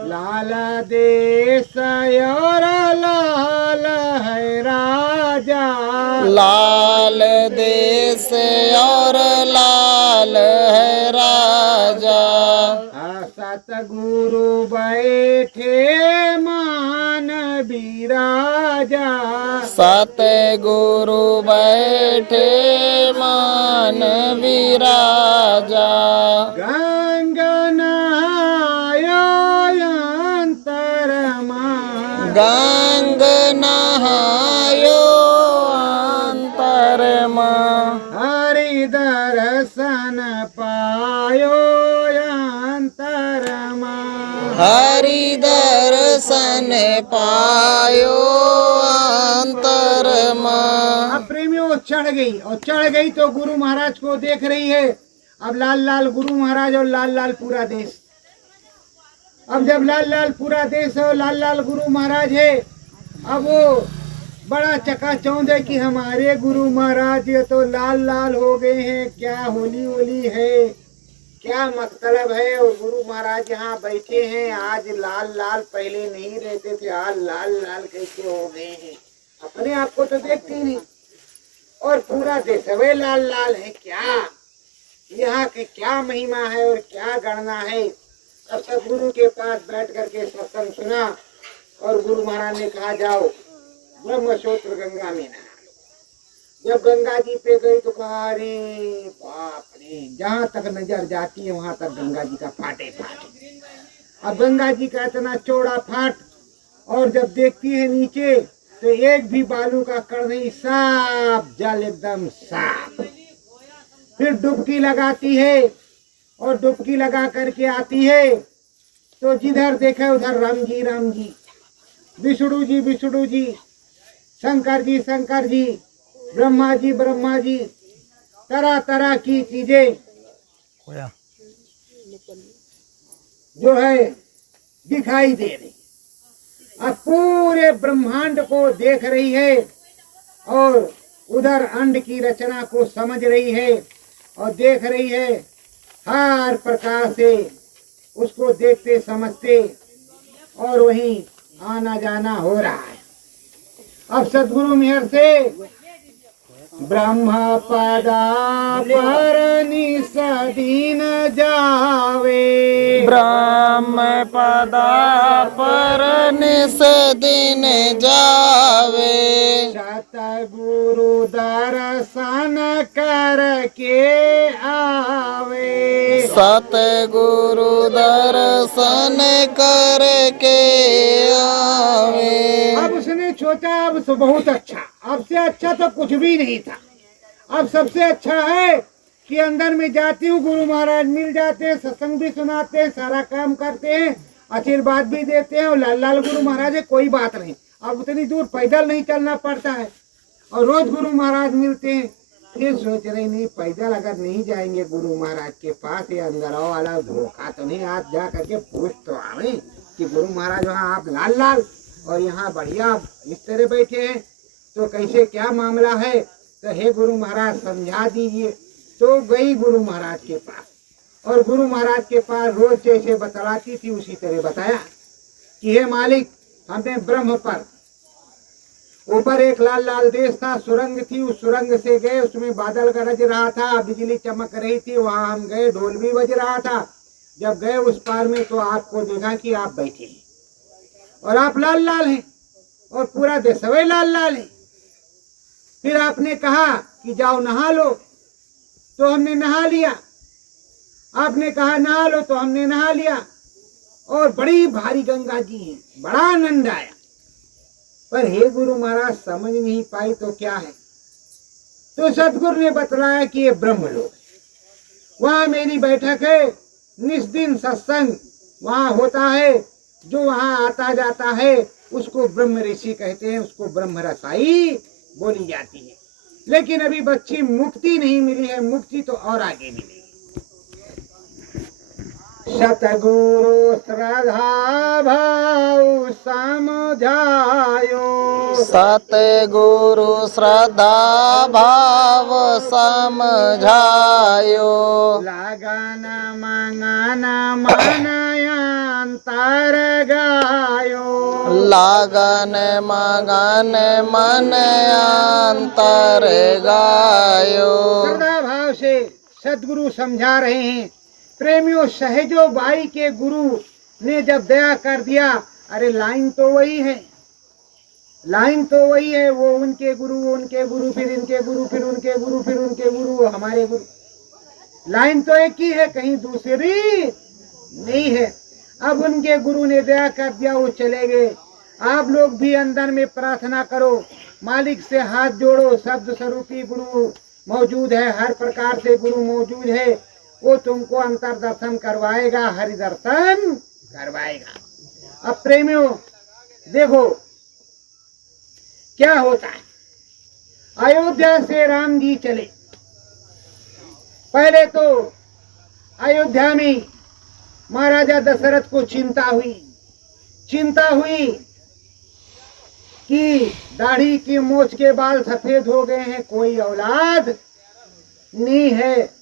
लाल देश और लाल है राजा, लाल देश और लाल है राजा, सतगुरु बैठे मान विराजा, सतगुरु बैठे मान विराजा, गंगा नहायो अंतरमा, गंग नहायो अंतरमा, हरि दर्शन पायो अंतरमा, हरि दर्शन पायो अंतरमा। अब प्रेमियों चढ़ गई, और चढ़ गई तो गुरु महाराज को देख रही है। अब लाल लाल गुरु महाराज और लाल लाल पूरा देश। अब जब लाल लाल पूरा देश और लाल लाल गुरु महाराज है, अब वो बड़ा चकाचौंध है कि हमारे गुरु महाराज ये तो लाल लाल हो गए हैं, क्या होली होली है, क्या मतलब है। और गुरु महाराज यहाँ बैठे हैं, आज लाल लाल, पहले नहीं रहते थे, आज लाल लाल कैसे हो गए हैं, अपने आप को तो देखते ही नहीं। और पूरा देश वे लाल लाल है क्या। यहाँ के क्या महिमा है और क्या गणना है। अब सदगुरु के पास बैठ करके सत्संग सुना और गुरु महाराज ने कहा जाओ ब्रह्मसूत्र गंगा में नहा। जब गंगा जी पे गई तो कहा अरे बाप रे, जहाँ तक नजर जाती है वहां तक गंगा जी का फाटे फाटे। अब गंगा जी का इतना चौड़ा फाट, और जब देखती है नीचे तो एक भी बालू का कण नहीं, साफ जल एकदम साफ। फिर डुबकी लगाती है और डुबकी लगा करके आती है तो जिधर देखे उधर राम जी, विष्णु जी, शंकर जी, ब्रह्मा जी, तरह तरह की चीजें जो है दिखाई दे रही। अब पूरे ब्रह्मांड को देख रही है और उधर अंड की रचना को समझ रही है और देख रही है हर प्रकार से, उसको देखते समझते और वहीं आना जाना हो रहा है। अब सद्गुरु मेहर से ब्रह्म पदा पर निसदीन जावे, ब्रह्म पदा पर निसदीन जावे, सतगुरु दर्शन करके आवे, सतगुरु दर्शन करके आवे। अब उसने सोचा अब तो बहुत अच्छा, अब से अच्छा तो कुछ भी नहीं था। अब सबसे अच्छा है कि अंदर में जाती हूँ, गुरु महाराज मिल जाते हैं, सत्संग भी सुनाते हैं, सारा काम करते हैं, आशीर्वाद भी देते हैं और लाल लाल गुरु महाराज है, कोई बात नहीं। अब उतनी दूर पैदल नहीं चलना पड़ता है और रोज गुरु महाराज मिलते हैं। फिर सोच रहे नहीं, पैदल अगर नहीं जाएंगे गुरु महाराज के पास, ये अंदर वाला धोखा तो नहीं, आज जा करके पूछ तो आवे कि गुरु महाराज वहाँ आप लाल लाल और यहाँ बढ़िया इस तरह बैठे हैं, तो कैसे क्या मामला है, तो हे गुरु महाराज समझा दीजिए। तो गई गुरु महाराज के पास और गुरु महाराज के पास रोज जैसे बतलाती थी उसी तरह बताया कि हे मालिक, हमने ब्रह्म पर ऊपर एक लाल लाल देश था, सुरंग थी, उस सुरंग से गए, उसमें बादल गरज रहा था, बिजली चमक रही थी, वहां हम गए, ढोल भी बज रहा था। जब गए उस पार में तो आपको देखा कि आप बैठे हैं और आप लाल लाल हैं और पूरा देश लाल लाल है। फिर आपने कहा कि जाओ नहा लो, तो हमने नहा लिया। आपने कहा नहा लो, तो हमने नहा लिया और बड़ी भारी गंगा जी है, बड़ा आनंद आया। पर हे गुरु महाराज समझ नहीं पाई तो क्या है। तो सतगुरु ने बतलाया कि ये ब्रह्मलोक, वहां मेरी बैठक है, निस्दिन सत्संग वहां होता है। जो वहां आता जाता है उसको ब्रह्म ऋषि कहते हैं, उसको ब्रह्म रसाई बोली जाती है। लेकिन अभी बच्ची मुक्ति नहीं मिली है, मुक्ति तो और आगे मिलेगी। सतगुरु श्रद्धा भाव समझायो, सतगुरु श्रद्धा भाव समझायो, लगन मंगन मनयांतर गायो, लगन मगन मन अंतर गायो। श्रद्धा भाव से सदगुरु समझा रहे हैं। प्रेमियों, सहजो बाई के गुरु ने जब दया कर दिया, अरे लाइन तो वही है, लाइन तो वही है, वो उनके गुरु, उनके गुरु, फिर इनके गुरु, फिर उनके गुरु, फिर उनके गुरु, हमारे गुरु, लाइन तो एक ही है, कहीं दूसरी नहीं है। अब उनके गुरु ने दया कर दिया, वो चले गए। आप लोग भी अंदर में प्रार्थना करो, मालिक से हाथ जोड़ो, शब्द स्वरूपी गुरु मौजूद है, हर प्रकार से गुरु मौजूद है, वो तुमको अंतर दर्शन करवाएगा, हरि दर्शन करवाएगा। अब प्रेमियों देखो क्या होता है। अयोध्या से राम जी चले। पहले तो अयोध्या में महाराजा दशरथ को चिंता हुई कि दाढ़ी की मोछ के बाल सफेद हो गए हैं, कोई औलाद नहीं है।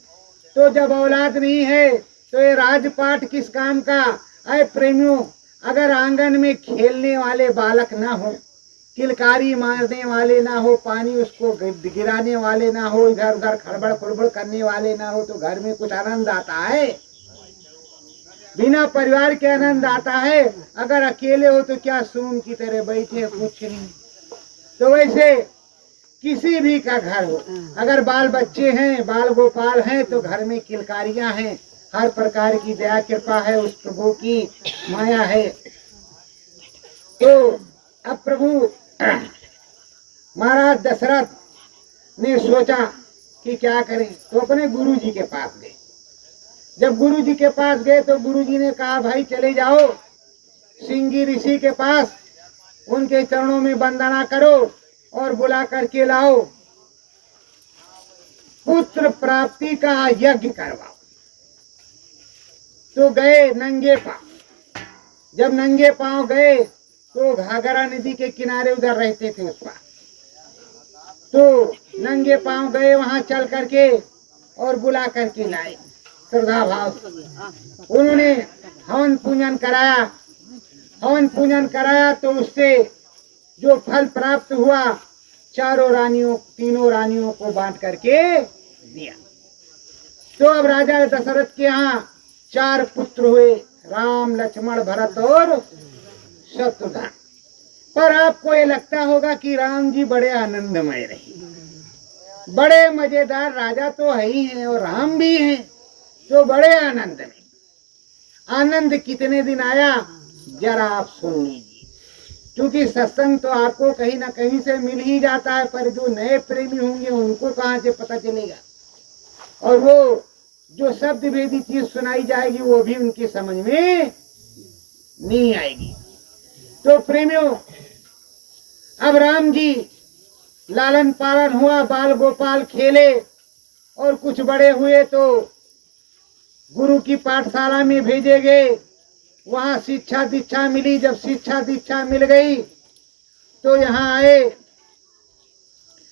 तो जब औलाद नहीं है तो ये राजपाट किस काम का। अरे प्रेमियों, अगर आंगन में खेलने वाले बालक ना हो किलकारी मारने वाले ना हो, पानी उसको गिराने वाले ना हो, इधर उधर खड़बड़ खुड़बड़ करने वाले ना हो, तो घर में कुछ आनंद आता है? बिना परिवार के आनंद आता है? अगर अकेले हो तो क्या सून की तरह बैठे, कुछ नहीं। तो वैसे किसी भी का घर हो, अगर बाल बच्चे हैं, बाल गोपाल हैं, तो घर में किलकारियां हैं, हर प्रकार की दया कृपा है, उस प्रभु की माया है। तो अब प्रभु महाराज दशरथ ने सोचा कि क्या करें, तो अपने गुरु जी के पास गए। जब गुरु जी के पास गए तो गुरु जी ने कहा, भाई चले जाओ सिंगी ऋषि के पास, उनके चरणों में वंदना करो और बुला करके लाओ, पुत्र प्राप्ति का यज्ञ करवाओ। तो गए नंगे पांव। जब नंगे पांव गए तो घाघरा नदी के किनारे उधर रहते थे उस पार, तो नंगे पांव गए वहां चल करके और बुला करके लाए श्रद्धा भाव से। उन्होंने हवन पूजन कराया। हवन पूजन कराया तो उससे जो फल प्राप्त हुआ, तीनों रानियों को बांट करके दिया। तो अब राजा दशरथ के यहाँ 4 पुत्र हुए, राम, लक्ष्मण, भरत और शत्रुघ्न। पर आपको ये लगता होगा कि राम जी बड़े आनंदमय रहे, बड़े मजेदार राजा तो है ही हैं और राम भी हैं, तो बड़े आनंद में। आनंद कितने दिन आया जरा आप सुन लीजिए, क्योंकि सत्संग तो आपको कहीं ना कहीं से मिल ही जाता है, पर जो नए प्रेमी होंगे उनको कहाँ से पता चलेगा, और वो जो शब्द भेदी चीज सुनाई जाएगी वो भी उनकी समझ में नहीं आएगी। तो प्रेमियों, अब राम जी लालन पालन हुआ, बाल गोपाल खेले, और कुछ बड़े हुए तो गुरु की पाठशाला में भेजे गए, वहां शिक्षा दीक्षा मिली। जब शिक्षा दीक्षा मिल गई तो यहाँ आए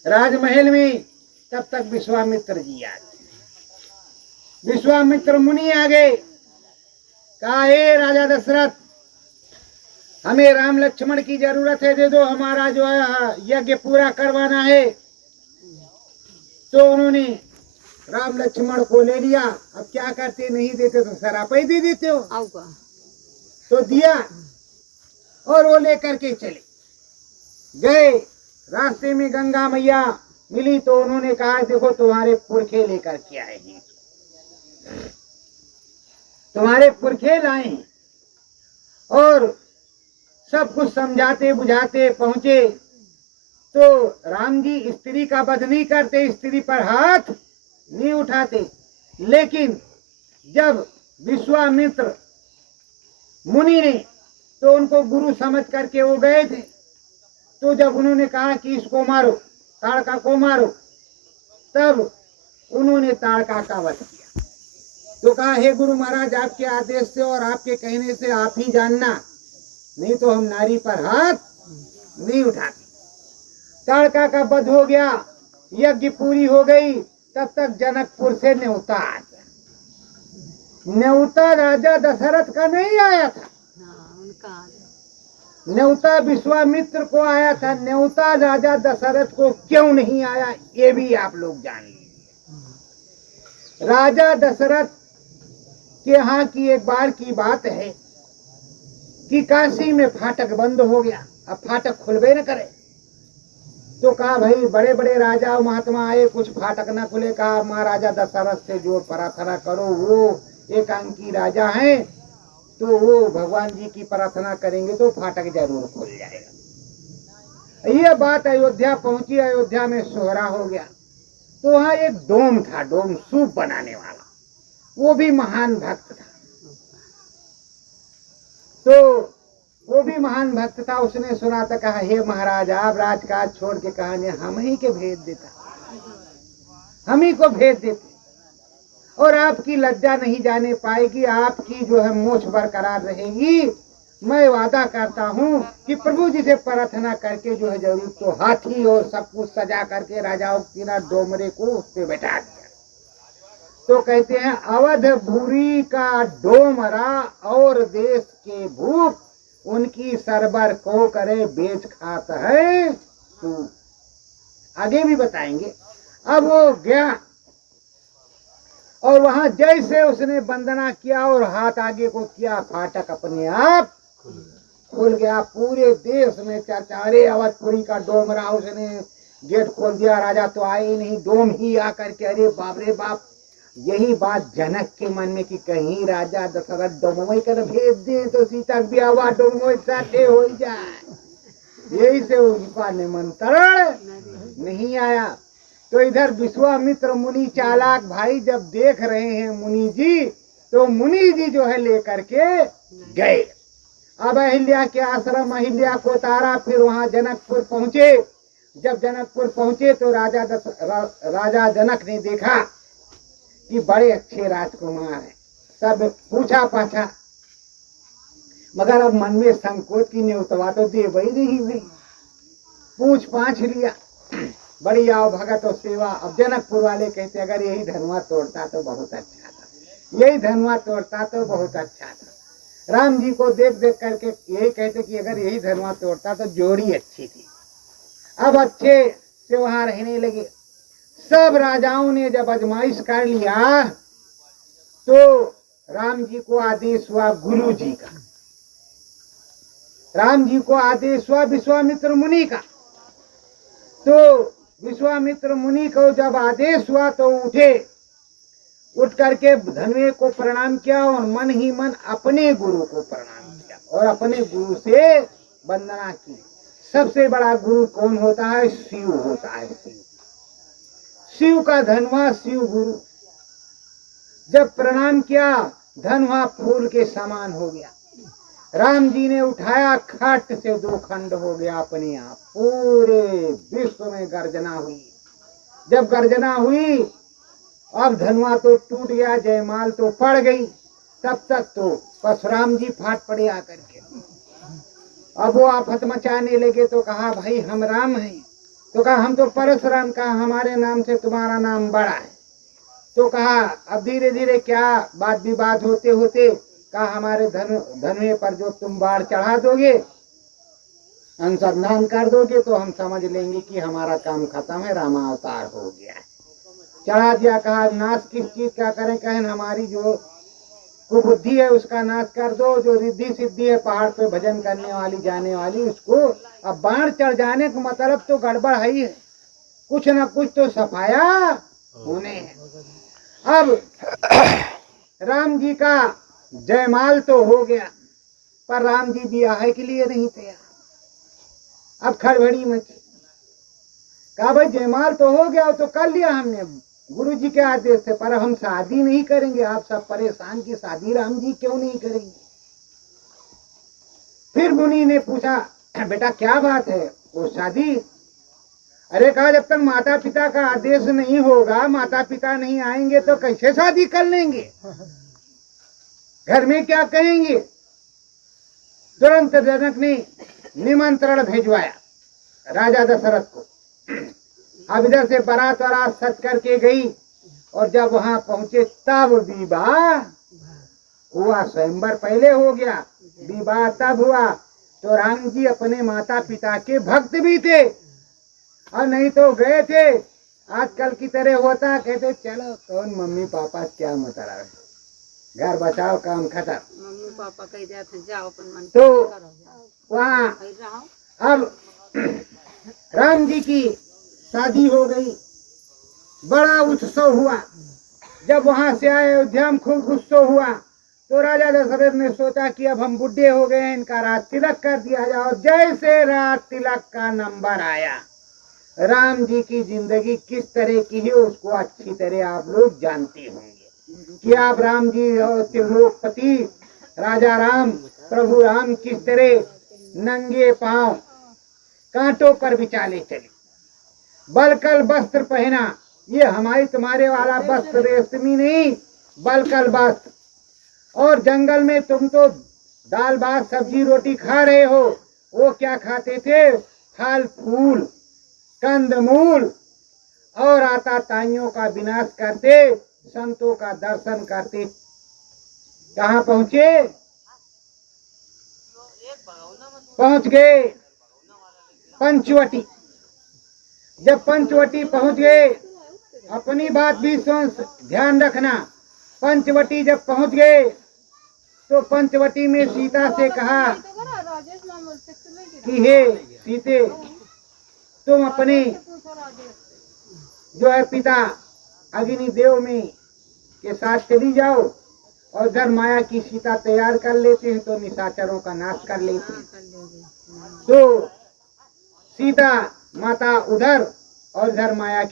राजमहल में, तब तक विश्वामित्र जी आ गए। विश्वामित्र मुनि आ गए, कहा, हे राजा दशरथ, हमें राम लक्ष्मण की जरूरत है, दे दो, हमारा जो है यज्ञ पूरा करवाना है। तो उन्होंने राम लक्ष्मण को ले लिया। अब क्या करते, नहीं देते तो सरापा ही दे देते हो, तो दिया और वो लेकर के चले गए। रास्ते में गंगा मैया मिली तो उन्होंने कहा, देखो तुम्हारे पुरखे लेकर के आए हैं, तुम्हारे पुरखे लाए हैं। और सब कुछ समझाते बुझाते पहुंचे तो राम जी स्त्री का वध नहीं करते, स्त्री पर हाथ नहीं उठाते। लेकिन जब विश्वामित्र मुनि ने तो उनको गुरु समझ करके वो गए थे, तो जब उन्होंने कहा कि इसको मारो, ताड़का को मारो, तब उन्होंने ताड़का का वध किया। तो कहा, हे गुरु महाराज, आपके आदेश से और आपके कहने से आप ही जानना, नहीं तो हम नारी पर हाथ नहीं उठाते। ताड़का का वध हो गया, यज्ञ पूरी हो गई। तब तक जनकपुर से न्योता आ गया। न्योता राजा दशरथ का नहीं आया था, न्योता विश्वामित्र को आया था। न्योता राजा दशरथ को क्यों नहीं आया, ये भी आप लोग जान लीजिए। राजा दशरथ के यहाँ की एक बार की बात है कि काशी में फाटक बंद हो गया। अब फाटक खुलबे न करे, तो कहा, भाई बड़े बड़े राजा महात्मा आए, कुछ फाटक न खुले। कहा, महाराजा दशरथ से जो प्रार्थना करो, वो एकांकी राजा हैं, तो वो भगवान जी की प्रार्थना करेंगे तो फाटक जरूर खुल जाएगा। ये बात अयोध्या पहुंची। अयोध्या में सोहरा हो गया। तो वहाँ एक डोम था, डोम सूप बनाने वाला, वो भी महान भक्त था। तो वो भी महान भक्त था। उसने सुना था, कहा, हे महाराज, आप राजकाज छोड़ के कहानी हम ही के भेज देता, हम ही को भेज देते, और आपकी लज्जा नहीं जाने पाएगी, आपकी जो है मोछ बरकरार रहेगी। मैं वादा करता हूँ कि प्रभु जी से प्रार्थना करके जो है जरूर तो हाथी और सब कुछ सजा करके राजाओं की ना डोमरे को उस पे बैठा दिया। तो कहते हैं, अवध भूरी का डोमरा और देश के भूप, उनकी सरबर को करे बेच खात है तू। आगे भी बताएंगे। अब वो गया और वहां जैसे उसने वंदना किया और हाथ आगे को किया, फाटक अपने आप खुल गया। पूरे देश में चर्चा, अरे अवधपुरी का डोमरा उसने गेट खोल दिया, राजा तो आए ही नहीं, डोम ही आकर के, अरे बाप रे बाप। यही बात जनक के मन में कि कहीं राजा दशरथ डोमोई कर भेज दे तो सीता भी आवा डोमोई साथे हो जाए। यही से उनका निमंत्रण नहीं आया। तो इधर विश्वामित्र मुनि चालाक भाई जब देख रहे हैं मुनि जी, तो मुनि जी जो है लेकर के गए। अब अहिल्या के आश्रम अहिल्या को उतारा, फिर वहां जनकपुर पहुंचे। जब जनकपुर पहुंचे तो राजा जनक ने देखा कि बड़े अच्छे राजकुमार हैं, सब पूछा पाछा, मगर अब मन में संकोच की न्योतवा तो दे वही नहीं, पूछ पाछ लिया, बड़ी आओ भगत और सेवा। अब जनकपुर वाले कहते अगर यही धनुआ तोड़ता तो बहुत अच्छा था, यही धनुआ तोड़ता तो बहुत अच्छा था। राम जी को देख देख करके यही कहते कि अगर यही धनुआ तोड़ता तो जोड़ी अच्छी थी। अब अच्छे से वहां रहने लगे। सब राजाओं ने जब आजमाइश कर लिया तो राम जी को आदेश हुआ गुरु जी का, राम जी को आदेश हुआ विश्वामित्र मुनि का। तो विश्वामित्र मुनि को जब आदेश हुआ तो उठे, उठ करके धनुए को प्रणाम किया और मन ही मन अपने गुरु को प्रणाम किया और अपने गुरु से वंदना की। सबसे बड़ा गुरु कौन होता है? शिव होता है। शिव का धनुआ शिव गुरु। जब प्रणाम किया धनुआ फूल के समान हो गया। राम जी ने उठाया, खट से दो खंड हो गया अपने आप। पूरे विश्व में गर्जना हुई। जब गर्जना हुई अब धनुआ तो टूट गया, जयमाल तो पड़ गई। तब तक तो परशुराम जी फाट पड़े आकर के। अब वो आफत मचाने लगे तो कहा भाई हम राम हैं। तो कहा हम तो परशुराम, कहा हमारे नाम से तुम्हारा नाम बड़ा है। तो कहा अब धीरे धीरे क्या बात विवाद होते होते कहा हमारे धनुए पर जो तुम बाढ़ चढ़ा दोगे, अनुसंधान कर दोगे तो हम समझ लेंगे कि हमारा काम खत्म है, रामावतार हो गया है। चढ़ा दिया। कहा नाश किस चीज का करें? कहें हमारी जो कुबुद्धि है उसका नाश कर दो, जो रिद्धि सिद्धि है पहाड़ पे भजन करने वाली जाने वाली उसको। अब बाढ़ चढ़ जाने का मतलब तो गड़बड़ है ही है, कुछ न कुछ तो सफाया होने है। अब राम जी का जयमाल तो हो गया, पर राम जी ब्याह के लिए नहीं तैयार। अब खड़बड़ी मची। कहा भाई जयमाल तो हो गया, तो कर लिया हमने गुरु जी के आदेश से, पर हम शादी नहीं करेंगे। आप सब परेशान की शादी राम जी क्यों नहीं करेंगे? फिर मुनि ने पूछा बेटा क्या बात है? वो शादी, अरे कहा जब तक माता पिता का आदेश नहीं होगा, माता पिता नहीं आएंगे तो कैसे शादी कर लेंगे? घर में क्या कहेंगे? तुरंत जनक ने निमंत्रण भेजवाया राजा दशरथ को। अब इधर से बारात वारात सज करके गई और जब वहां पहुंचे तब विवाह हुआ। स्वयंवर पहले हो गया, विवाह तब हुआ। तो राम जी अपने माता पिता के भक्त भी थे और नहीं तो गए थे आजकल की तरह होता, कहते चलो कौन मम्मी पापा क्या मतलब, घर बचाओ काम खत्म। मम्मी पापा कह जाते जाओ अपन मन तो वहाँ अब राम जी की शादी हो गई, बड़ा उत्सव हुआ। जब वहां से आए अयोध्या में खूब उत्सव हुआ तो राजा दशरथ ने सोचा कि अब हम बुढ़े हो गए, इनका राज तिलक कर दिया जाए। जैसे राज तिलक का नंबर आया, राम जी की जिंदगी किस तरह की है उसको अच्छी तरह आप लोग जानते होंगे कि आप राम जी और त्रिलोकपति राजा राम प्रभु राम किस तरह नंगे पांव कांटों पर बिचाले चले, बलकल वस्त्र पहना। ये हमारी तुम्हारे वाला वस्त्र रेशमी नहीं, बलकल वस्त्र। और जंगल में तुम तो दाल भात सब्जी रोटी खा रहे हो, वो क्या खाते थे? फल फूल कंदमूल और आताताइयों का विनाश करते, संतों का दर्शन करते। कहाँ पहुंचे? पहुंच गए पंचवटी। जब पंचवटी पहुंच गए, अपनी बात भी सुन, ध्यान रखना। पंचवटी जब पहुंच गए तो पंचवटी में सीता से कहा कि हे सीते, तुम अपने जो है पिता अग्निदेव में के साथ चली जाओ और इधर माया की सीता तैयार कर लेते हैं तो निशाचरों का नाश कर लेते हैं। तो सीता माता उधर और इधर माया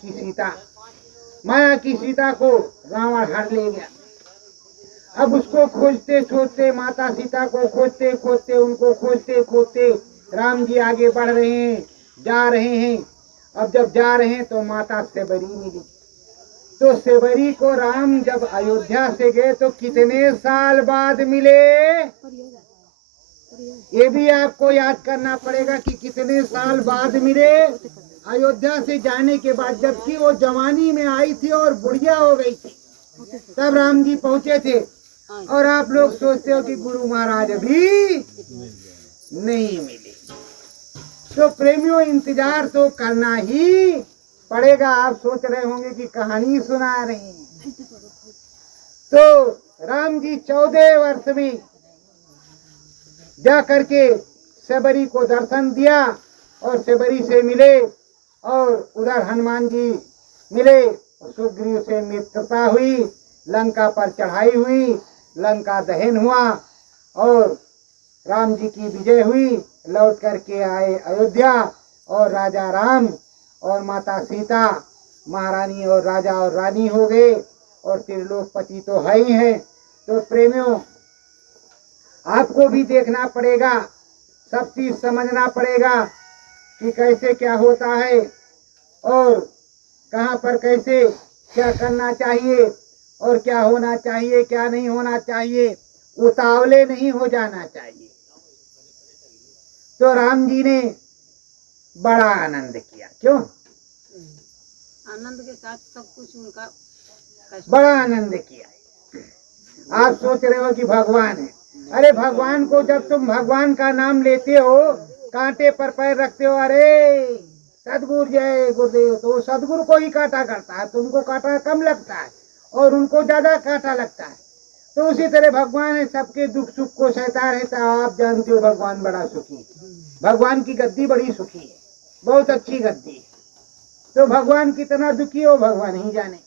की सीता को रावण हर ले गया। अब उसको खोजते खोजते, माता सीता को खोजते खोजते, उनको खोजते खोजते राम जी आगे बढ़ रहे हैं, जा रहे हैं। अब जब जा रहे हैं तो माता सेबरी मिली। तो सेबरी को राम जब अयोध्या से गए तो कितने साल बाद मिले, ये भी आपको याद करना पड़ेगा कि कितने साल बाद मिले। अयोध्या से जाने के बाद, जबकि वो जवानी में आई थी और बुढ़िया हो गई थी, तब राम जी पहुंचे थे। और आप लोग सोचते हो कि गुरु महाराज अभी नहीं मिले। तो प्रेमियों, इंतजार तो करना ही पड़ेगा। आप सोच रहे होंगे कि कहानी सुना रहे हैं। तो राम जी 14 वर्ष में जा करके सेबरी को दर्शन दिया और सेबरी से मिले। और उधर हनुमान जी मिले, सुग्रीव से मित्रता हुई, लंका पर चढ़ाई हुई, लंका दहन हुआ और राम जी की विजय हुई। लौट करके आए अयोध्या और राजा राम और माता सीता महारानी और राजा और रानी हो गए और त्रिलोकपति तो है ही है। तो प्रेमियों, आपको भी देखना पड़ेगा, सब चीज समझना पड़ेगा कि कैसे क्या होता है और कहाँ पर कैसे क्या करना चाहिए और क्या होना चाहिए, क्या नहीं होना चाहिए। उतावले नहीं हो जाना चाहिए। तो राम जी ने बड़ा आनंद किया। क्यों? आनंद के साथ सब कुछ उनका बड़ा आनंद किया। आप सोच रहे हो कि भगवान है। अरे भगवान को, जब तुम भगवान का नाम लेते हो, कांटे पर पैर रखते हो, अरे सदगुरु जय गुरुदेव, तो सदगुरु को ही काटा करता है, तुमको काटा कम लगता है और उनको ज्यादा काटा लगता है। तो उसी तरह भगवान है, सबके दुख सुख को सहता रहता है। आप जानते हो भगवान बड़ा सुखी है, भगवान की गद्दी बड़ी सुखी है, बहुत अच्छी गद्दी है। तो भगवान कितना दुखी हो भगवान ही जाने।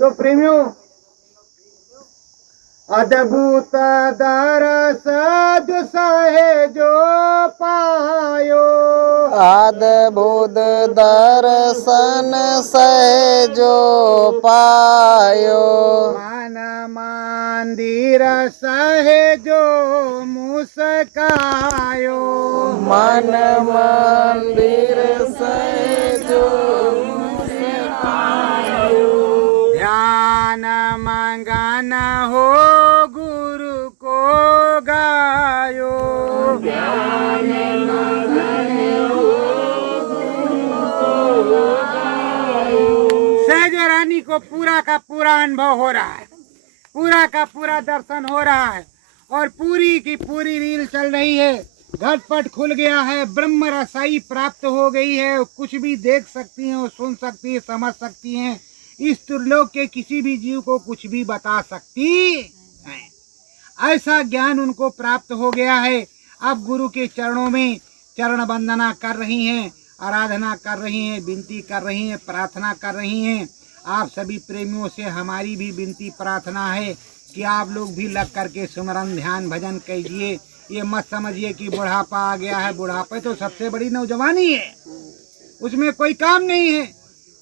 तो प्रेमियों, अद्भुत दरस जो सहे जो पायो, अद्भुत दर्शन से जो पायो, मन मंदिर सहे जो मुस्कायो, मन मंदिर से जो मुस्कायो, ध्यान मंगन हो गुरु को गायो, ध्यान मगन हो गुरु को गायो। सहजो रानी को पूरा का पूरा अनुभव हो रहा है, पूरा का पूरा दर्शन हो रहा है और पूरी की पूरी रील चल रही है। घटपट खुल गया है, ब्रह्म रसाई प्राप्त हो गई है, कुछ भी देख सकती हैं, सुन सकती है, समझ सकती हैं। इस त्रिलोक के किसी भी जीव को कुछ भी बता सकती है। ऐसा ज्ञान उनको प्राप्त हो गया है। अब गुरु के चरणों में चरण वंदना कर रही हैं, आराधना कर रही हैं, विनती कर रही हैं, प्रार्थना कर रही हैं। आप सभी प्रेमियों से हमारी भी विनती प्रार्थना है कि आप लोग भी लग करके सुमरन ध्यान भजन कीजिए। ये मत समझिए कि बुढ़ापा आ गया है। बुढ़ापे तो सबसे बड़ी नौजवानी है, उसमें कोई काम नहीं है।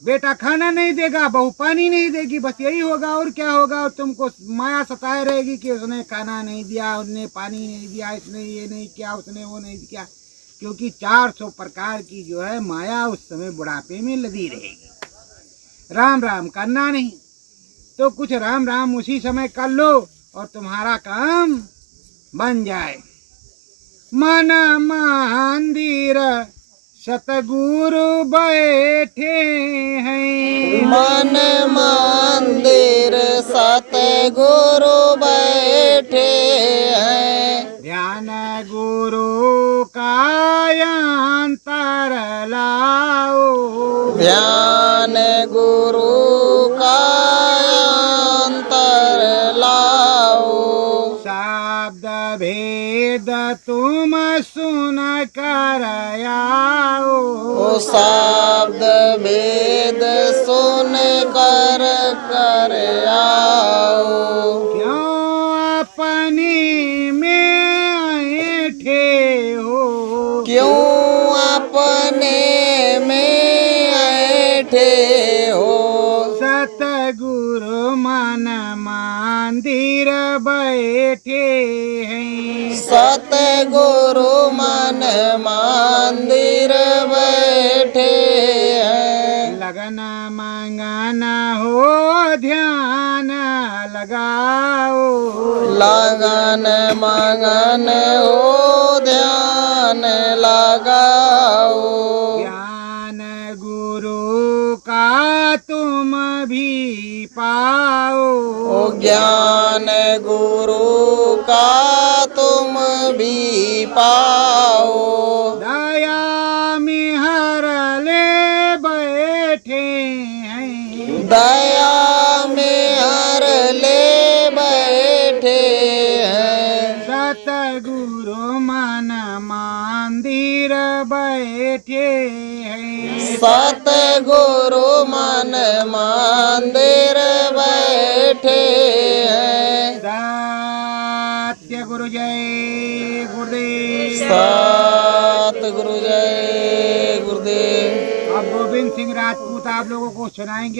बेटा खाना नहीं देगा, बहू पानी नहीं देगी, बस यही होगा और क्या होगा। और तुमको माया सताए रहेगी कि उसने खाना नहीं दिया, उसने पानी नहीं दिया, इसने ये नहीं किया, उसने वो नहीं किया। क्योंकि 400 प्रकार की जो है माया उस समय बुढ़ापे में लदी रहेगी। राम राम करना नहीं तो कुछ राम राम उसी समय कर लो और तुम्हारा काम बन जाए। मन मंदिर सतगुरु बैठे हैं, मन मंदिर सतगुरु बैठे हैं, ध्यान गुरु वेद तुम सुन कर आओ, ओ शब्द वेद सुन कर आओ। क्यों अपनी में ऐठे हो, क्यों अपने में ऐठे हो, सतगुरु मन मंदिर बैठे हैं, सतगुरु मन मंदिर बैठे हैं। लगन मंगना हो ध्यान लगाओ, लगन मंगन हो ध्यान लगाओ। ज्ञान गुरु का तुम भी पाओ, ओ ज्ञान गुरु का तुम भी पाओ। दया में हर ले बैठे हैं, दया में हर ले बैठे हैं, सतगुरु मन मंदिर बैठे हैं, सतगुरु मन मंदिर बैठे हैं। सत्य गुरु जय गुरुदेव। सतगुरु जय गुरुदेव। अब गोविंद सिंह राजपूत आप लोगों को सुनाएंगे।